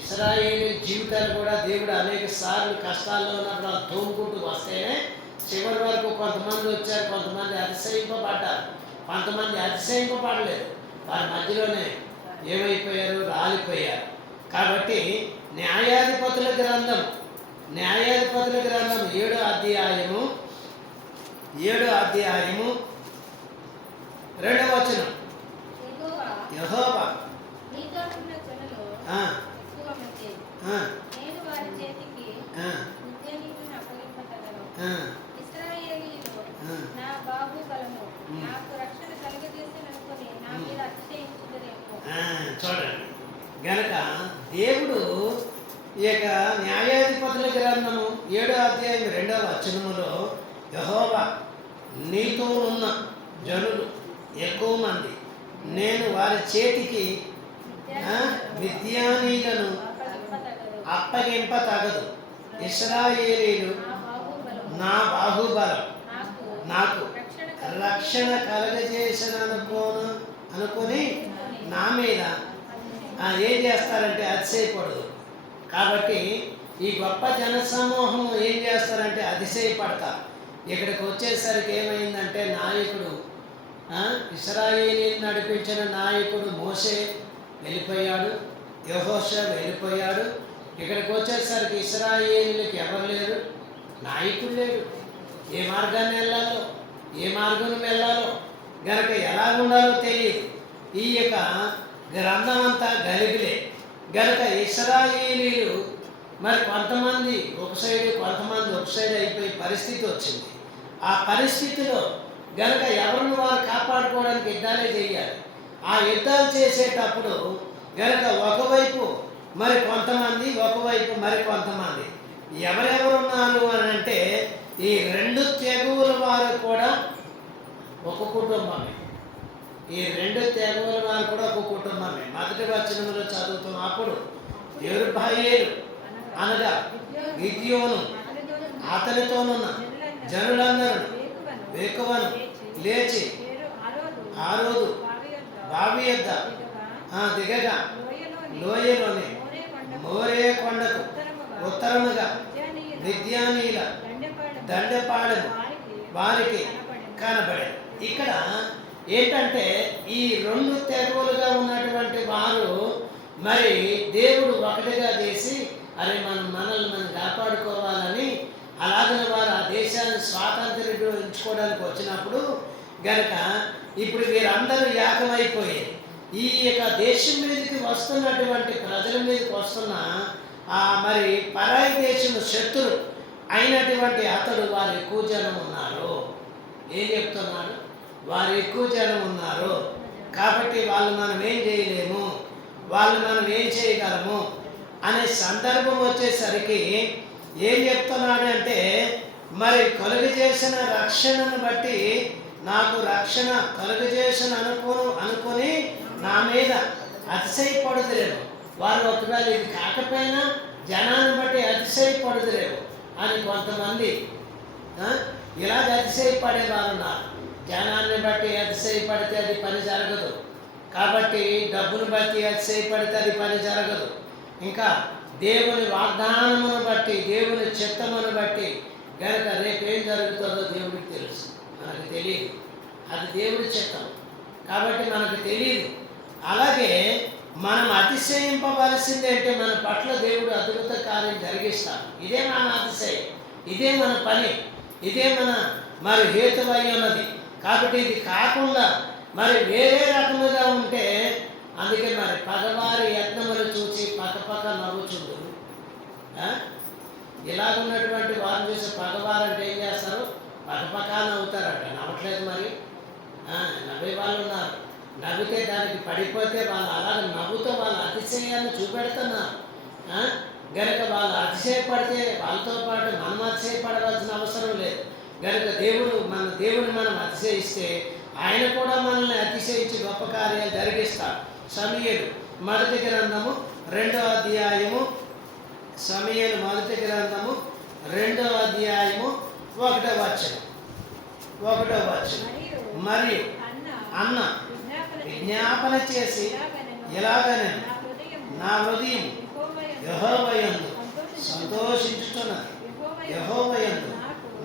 ఇశ్రాయేలు జీవితాలు కూడా దేవుడు అనేక సార్లు కష్టాల్లో ఉన్నప్పుడు అలా తోముకుంటూ వస్తేనే చివరి వరకు కొంతమంది వచ్చారు, కొంతమంది అతిశయింపబడ్డారు, కొంతమంది అతిశయింపబడలేదు. వారి మధ్యలోనే ఏమైపోయారు? రాలిపోయారు. కాబట్టి న్యాయాధిపతుల గ్రంథం 7వ అధ్యాయము 2వ వచనం. యెహోవా చూడండి, గనక దేవుడు ఈ యొక్క న్యాయాధిపతుల గ్రంథము 7వ అధ్యాయం 2వ వచనములో యెహోవా నీతో ఉన్న జనులు ఎక్కువ మంది, నేను వారి చేతికి మిద్యానీయులను అప్పగింప తగదు. ఇశ్రాయేలీలు నా బాహుబలం, నాకు రక్షణ కలగజేసిన అనుకొని నా మీద ఏం చేస్తారంటే అతిశయపడదు. కాబట్టి ఈ గొప్ప జనసమూహం ఏం చేస్తారంటే అతిశయపడతారు. ఇక్కడికి వచ్చేసరికి ఏమైందంటే నాయకుడు, ఇశ్రాయేలీని నడిపించిన నాయకుడు మోషే వెళ్ళిపోయాడు, యెహోషువ వెళ్ళిపోయాడు. ఇక్కడికి వచ్చేసరికి ఇశ్రాయేలీలకు ఎవరు లేరు, నాయకుడు లేడు. ఏ మార్గాన్ని వెళ్ళాలో, ఏ మార్గం వెళ్ళాలో గనక ఎలా ఉండాలో తెలియదు. ఈ యొక్క గ్రంథం అంతా గలిబిలే. గనక ఇశ్రాయేలీలు మరి కొంతమంది ఒక సైడ్, కొంతమంది ఒక సైడ్ అయిపోయి పరిస్థితి వచ్చింది. ఆ పరిస్థితిలో గనక ఎవరిని వారు కాపాడుకోవడానికి యుద్ధాలే చేయాలి. ఆ యుద్ధాలు చేసేటప్పుడు గనక ఒకవైపు మరి కొంతమంది, ఒకవైపు మరి కొంతమంది ఎవరెవరున్నారు అని అంటే ఈ 2 తెగువల వారు కూడా ఒక కుటుంబమే. ఈ 2 తెగువల వారు కూడా ఒక కుటుంబమే. మొదటి వచనంలో చదువుతున్నప్పుడు యెరుబ్బయలు అనగా గిద్యోను అతనితోనున్న జనులందరూ వేకువను లేచి ఆరోదు బావి యొద్ద దిగగా లోయలోని మోరే కొండకు ఉత్తరముగా మిద్యానీయుల దండెపాళెము వారికి కనబడేది. ఇక్కడ ఏంటంటే ఈ 2 తెగువలుగా ఉన్నటువంటి వారు మరి దేవుడు ఒకటిగా చేసి మనల్ని మనం కాపాడుకోవాలని అలాగనే వారు ఆ దేశాన్ని స్వాతంత్రించుకోవడానికి వచ్చినప్పుడు గనక ఇప్పుడు వీరందరూ ఏకమైపోయి ఈ యొక్క దేశం మీదకి వస్తున్నటువంటి ప్రజల మీదకి వస్తున్న మరి పరాయి దేశము శత్రువు అయినటువంటి అతడు వారు ఎక్కువ జనం ఉన్నారు. ఏం చెప్తున్నాడు? వారు ఎక్కువ జనం ఉన్నారు కాబట్టి వాళ్ళు మనం ఏం చేయలేము, వాళ్ళు మనం ఏం చేయగలము అనే సందర్భం వచ్చేసరికి ఏం చెప్తున్నాడంటే, మరి కలుగజేసిన రక్షణను బట్టి నాకు రక్షణ కలుగజేసిన అనుకొని నా మీద అతిశయపడుతులేము. వారు ఒకవేళ ఇది కాకపోయినా జనాన్ని బట్టి అతిశయపడుతులేము అని కొంతమంది ఇలాగ అతిశయపడే వారు ఉన్నారు. జనాన్ని బట్టి అతిశయపడితే అది పని జరగదు. కాబట్టి డబ్బును బట్టి అతిశయపడితే అది పని జరగదు. ఇంకా దేవుని వాగ్దానమును బట్టి, దేవుని చిత్తమును బట్టి కనుక రేపేం జరుగుతుందో దేవుడికి తెలుసు, మనకు తెలియదు. అది దేవుడి చిత్తం కాబట్టి మనకు తెలియదు. అలాగే మనం అతిశయింపవలసింది అంటే మన పట్ల దేవుడు అద్భుత కార్యం జరిగిస్తాడు. ఇదే మన అతిశయం, ఇదే మన పని, ఇదే మరి హేతువై ఉన్నది. కాబట్టి ఇది కాకుండా మరి వేరే రకముగా ఉంటే, అందుకే మరి పగవారి యత్నములు చూసి పక్కపక్క నవ్వుచుండు. ఇలాగున్నటువంటి వారిని చూసి పగవారు అంటే ఏం చేస్తారు? పక్కపక్క నవ్వుతారట. నవ్వట్లేదు మరి, నవ్వే వాళ్ళు ఉన్నారు. నవ్వితే దానికి పడిపోతే వాళ్ళు అలాగే నవ్వుతో వాళ్ళ అతిశయాన్ని చూపెడుతున్నారు. గనుక వాళ్ళు అతిశయపడితే వాళ్ళతో పాటు మనం అతిశయపడవలసిన అవసరం లేదు. గనుక దేవుని మనం అతిశయిస్తే ఆయన కూడా మనల్ని అతిశయించి గొప్ప కార్యాలు జరిగిస్తాడు. సమూయేలు మొదటి గ్రంథము 2వ అధ్యాయము, సమూయేలు మొదటి గ్రంథము 2వ అధ్యాయము 1వ వచనం. మరియు అన్న విజ్ఞాపన చేసి ఇలాగనే నా హృదయం యెహోవా యందు సంతోషించుతున్నది. యెహోవా యందు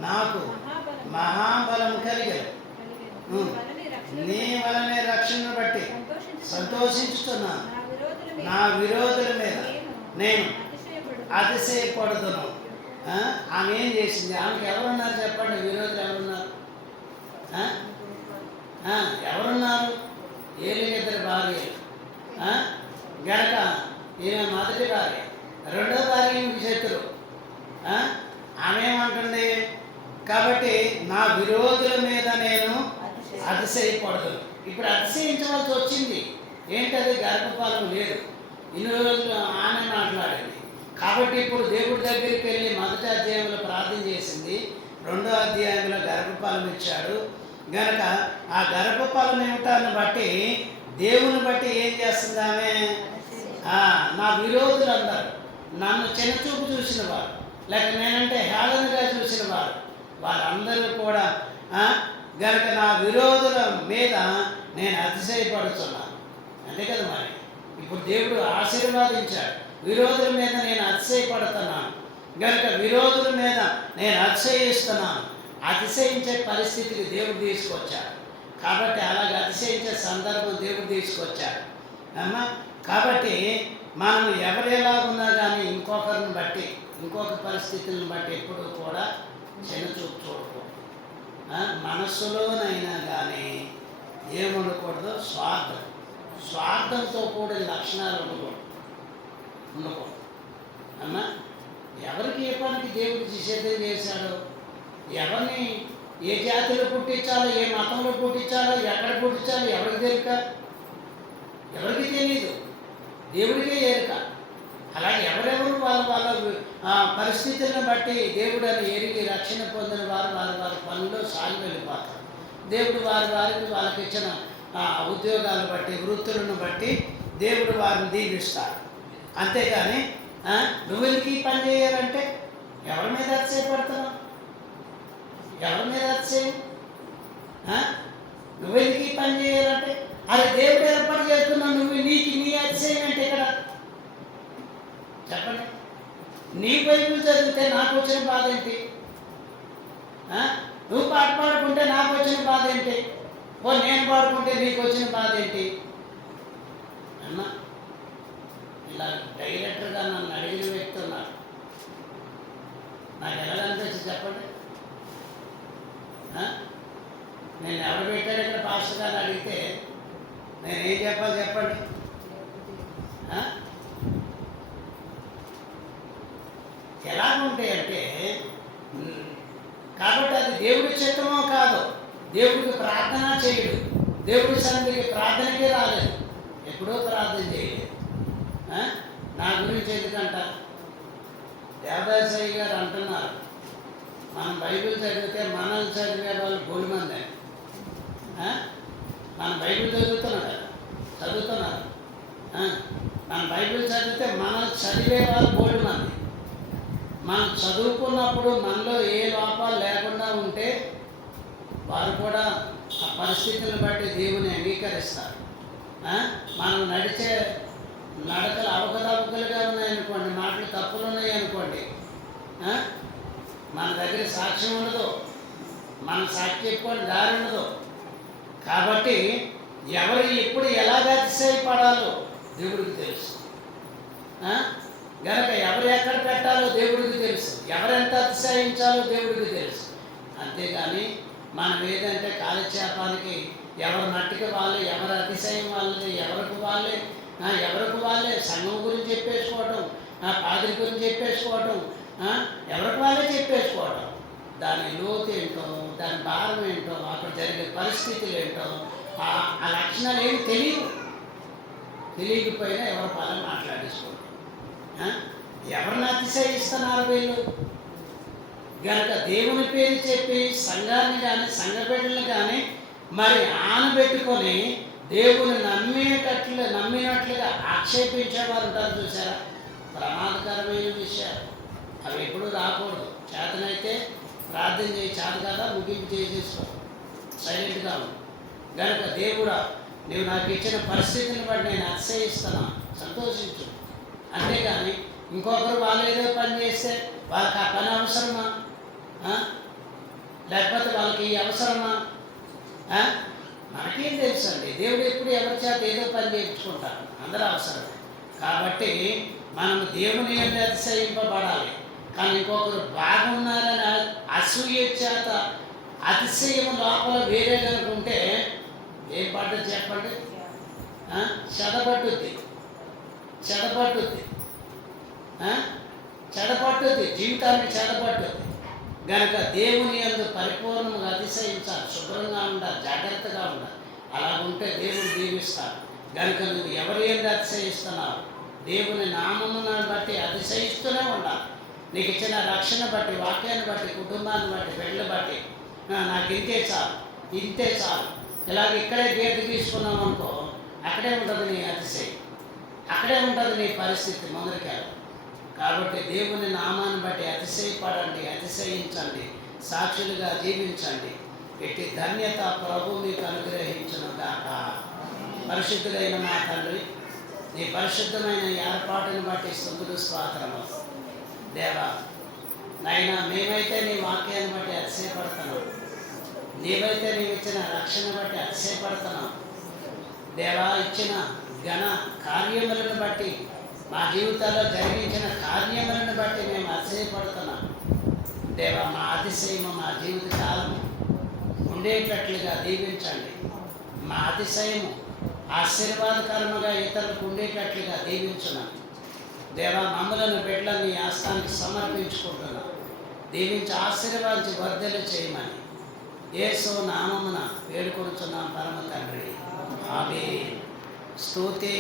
నాకు మహాబలం కలిగెను. నీ వలనే రక్షణను బట్టి సంతోషించుతున్నాను. నా విరోధుల మీద నేను అతిశయపడుతున్నాను. ఆమె ఏం చేసింది? ఆమెకు ఎవరున్నారు చెప్పండి? విరోధులు ఎవరున్నారు? ఎవరున్నారు? ఏలిగిద్దరు భార్యలు. గనక ఈమె మొదటి భార్య, రెండో భార్య శత్రు. ఆమె ఏమంటుంది? కాబట్టి నా విరోధుల మీద నేను అతిశయపడదు. ఇప్పుడు అతిశయించవలసి వచ్చింది. ఏంటది? గర్భఫలం లేదు. ఇన్ని రోజులు ఆమె మాట్లాడింది. కాబట్టి ఇప్పుడు దేవుడి దగ్గరికి వెళ్ళి మొదటి అధ్యాయంలో ప్రార్థన చేసింది, 2వ అధ్యాయంలో గర్భఫలం ఇచ్చాడు. గనక ఆ గర్భఫలం ఏమిటాన్ని బట్టి దేవుని బట్టి ఏం చేస్తుంది ఆమె? నా విరోధులు అందరు, నన్ను చిన్నచూపు చూసిన వారు, లేక నేనంటే హేళనగా చూసిన వారు, వారందరూ కూడా గనక నా విరోధుల మీద నేను అతిశయపడుతున్నాను. అంతే కదా మరి. ఇప్పుడు దేవుడు ఆశీర్వాదించాడు. విరోధుల మీద నేను అతిశయపడుతున్నాను గనక విరోధుల మీద నేను అతిశయిస్తున్నాను. అతిశయించే పరిస్థితికి దేవుడు తీసుకొచ్చాడు. కాబట్టి అలాగే అతిశయించే సందర్భం దేవుడు తీసుకొచ్చాడు అమ్మా. కాబట్టి మనం ఎవరెలా ఉన్నా కానీ ఇంకొకరిని బట్టి, ఇంకొక పరిస్థితులను బట్టి ఎప్పుడూ కూడా చిన్నచూపు చూడకూడదు. మనస్సులోనైనా కానీ ఏముండకూడదు? స్వార్థంతో కూడిన లక్షణాలు ఉండకూడదు అమ్మా. ఎవరికి ఏ పనికి దేవుడికి సిద్ధం చేశాడో, ఎవరిని ఏ జాతిలో పుట్టించాలో, ఏ మతంలో పుట్టించాలో, ఎక్కడ పుట్టించాలో ఎవరికి తెలియక, ఎవరికి తెలియదు, దేవుడికే ఎరుక. అలాగే ఎవరెవరు వాళ్ళ పరిస్థితులను బట్టి దేవుడు అని ఎరిగి రక్షణ పొందిన వారు వారి పనుల్లో సాగి వెళ్ళిపోతారు. దేవుడు వారికి వాళ్ళకి ఇచ్చిన ఉద్యోగాలను బట్టి, వృత్తులను బట్టి దేవుడు వారిని దీవిస్తాడు. అంతేగాని నువ్వులకి పని చేయాలంటే ఎవరి మీద అతిశయపడుతున్నావు? ఎవరి మీద అతిశయం? నువ్వెందుకు పని చేయాలంటే అది దేవుడు ఏర్పాటు చేస్తున్నావు. నీ అతిశయం అంటే ఇక్కడ చెప్పండి. నీ బైబిల్ చదివితే నాకు వచ్చిన బాధ ఏంటి? నువ్వు పాట పాడుకుంటే నాకు వచ్చిన బాధ ఏంటి? నేను పాడుకుంటే నీకు వచ్చిన బాధ ఏంటి అన్నా? ఇలా డైరెక్టర్గా నన్ను అడిగిన వ్యక్తి ఉన్నారు. నాకు ఎలా అనిపించింది చెప్పండి? నేను ఎవరు పెట్టాడు ఇక్కడ పాస్టర్ గారు అడిగితే నేనేం చెప్పాలి చెప్పండి? ఎలా ఉంటాయంటే, కాబట్టి అది దేవుడి చిత్తమో కాదు. దేవుడికి ప్రార్థన చేయడు. దేవుడి సన్నిధికి ప్రార్థనకే రాలేదు. ఎప్పుడో ప్రార్థన చేయలేదు. ఆ? నా గురించి ఎందుకంట దేవదాసయ్య గారు అంటున్నారు, మనం బైబిల్ చదివితే మనల్ని చదివే వాళ్ళు బోడి మంది అని. మనం బైబిల్ చదువుతున్నారు. మన బైబిల్ చదివితే మనం చదివే వాళ్ళు బోడి మంది. మనం చదువుకున్నప్పుడు మనలో ఏ లోపాలు లేకుండా ఉంటే వారు కూడా ఆ పరిస్థితులను బట్టి దేవుని అంగీకరిస్తారు. మనం నడిచే నడకలు అవకతవకలుగా ఉన్నాయనుకోండి, మాటలు తప్పులు ఉన్నాయనుకోండి, మన దగ్గర సాక్ష్యం ఉండదు, మన సాక్షి చెప్పుకోండి దారి ఉండదు. కాబట్టి ఎవరు ఎప్పుడు ఎలాగ అతిశయపడాలో దేవుడికి తెలుసు. గనక ఎవరు ఎక్కడ పెట్టాలో దేవుడికి తెలుసు, ఎవరెంత అతిశయించాలో దేవుడికి తెలుసు. అంతేగాని మనం ఏదంటే కాలక్షేపానికి ఎవరి మట్టికి వాళ్ళు, ఎవరి అతిశయం వాళ్ళది, ఎవరికి వాళ్ళే సంఘం గురించి చెప్పేసుకోవటం, పాదిరి గురించి చెప్పేసుకోవటం, ఎవరికి వాళ్ళే చెప్పేసుకోవటం. దాని లోతు ఏంటో, దాని భారం ఏంటో, అక్కడ జరిగే పరిస్థితులు ఏంటో, ఆ లక్షణాలు ఏమి తెలియకపోయినా ఎవరి పాలన మాట్లాడేసుకోవటం. ఎవరిని అతిశయిస్తున్నారు వీళ్ళు? గనక దేవుని పేరు చెప్పి సంఘాన్ని కానీ సంఘ బిడ్డలను కానీ మరి ఆనబెట్టుకొని దేవుని నమ్మినట్లుగా ఆక్షేపించేవారు ఉంటారు చూసారా? ప్రమాదకరమైన విషయాలు అవి ఎప్పుడూ రాకూడదు. చేతనైతే ప్రార్థన చేయి, చేత కదా ముగింపు చేసేసుకో, సైలెంట్గా ఉంది. గనక దేవుడా, నువ్వు నాకు ఇచ్చిన పరిస్థితిని బట్టి నేను అతిశయిస్తున్నాను, సంతోషించు. అంతేగాని ఇంకొకరు వాళ్ళు ఏదో పని చేస్తే వాళ్ళకి ఆ పని అవసరమా, లేకపోతే వాళ్ళకి ఈ అవసరమా? మనకేం తెలుసు అండి. దేవుడు ఎప్పుడు ఎవరి చేత ఏదో పని చేయించుకుంటారు, అందరూ అవసరమే. కాబట్టి మనం దేవుని యందు అతిశయింపబడాలి. కానీ ఇంకొకరు బాగున్నారని అసూయ చేత అతిశయం లోపల వేరే కనుకుంటే ఏం పడ్డది చెప్పండి? చెడపట్టుద్ది, జీవితానికి చెడపట్టుద్ది. గనక దేవుని యందు పరిపూర్ణంగా అతిశయించాలి, శుభ్రంగా ఉండాలి, జాగ్రత్తగా ఉండాలి. అలా ఉంటే దేవుడు దీవిస్తాడు. గనుక నువ్వు ఎవరి యందు అతిశయిస్తున్నావు? దేవుని నామమును బట్టి అతిశయిస్తూనే ఉండాలి. నీకు ఇచ్చిన రక్షణ బట్టి, వాక్యాన్ని బట్టి, కుటుంబాన్ని బట్టి, బిడ్డలు బట్టి, నాకు ఇంతే చాలు ఇలాగ ఇక్కడే గీత తీసుకున్నాం అనుకో, అక్కడే ఉంటుంది నీ అతిశయం, అక్కడే ఉంటుంది నీ పరిస్థితి ముందరికెళ్ళ. కాబట్టి దేవుని నామాన్ని బట్టి అతిశయపడండి, అతిశయించండి, సాక్షులుగా జీవించండి. ఇట్టి ధన్యత ప్రభు మీకు అనుగ్రహించును గాక. పరిశుద్ధులైన మా తండ్రి, నీ పరిశుద్ధమైన ఏర్పాటును బట్టి స్తుతులు స్తోత్రము. దేవా నైనా, మేమైతే నీ వాక్యాన్ని బట్టి అతిశయపడుతున్నాం, నీవైతే నీవు ఇచ్చిన రక్షణ బట్టి అతిశయపడుతున్నాం. దేవా, ఇచ్చిన ఘన కార్యములను బట్టి, మా జీవితాల్లో జరిగించిన కార్యములను బట్టి మేము అతిశయపడుతున్నాం. దేవా, మా అతిశయము మా జీవిత కాలము ఉండేటట్లుగా దీవించండి. మా అతిశయము ఆశీర్వాదకరముగా ఇతరులకు ఉండేటట్లుగా దీవించున్నాం. దేవా, మమ్మలను బిడ్డలని ఆస్థానికి సమర్పించుకుంటున్నాం. దీవించి ఆశీర్వాదించి వర్ధలు చేయమని యేసు నామమున వేడుకొనుచున్నాం పరమ తండ్రి. ఆమేన్. స్తుతి.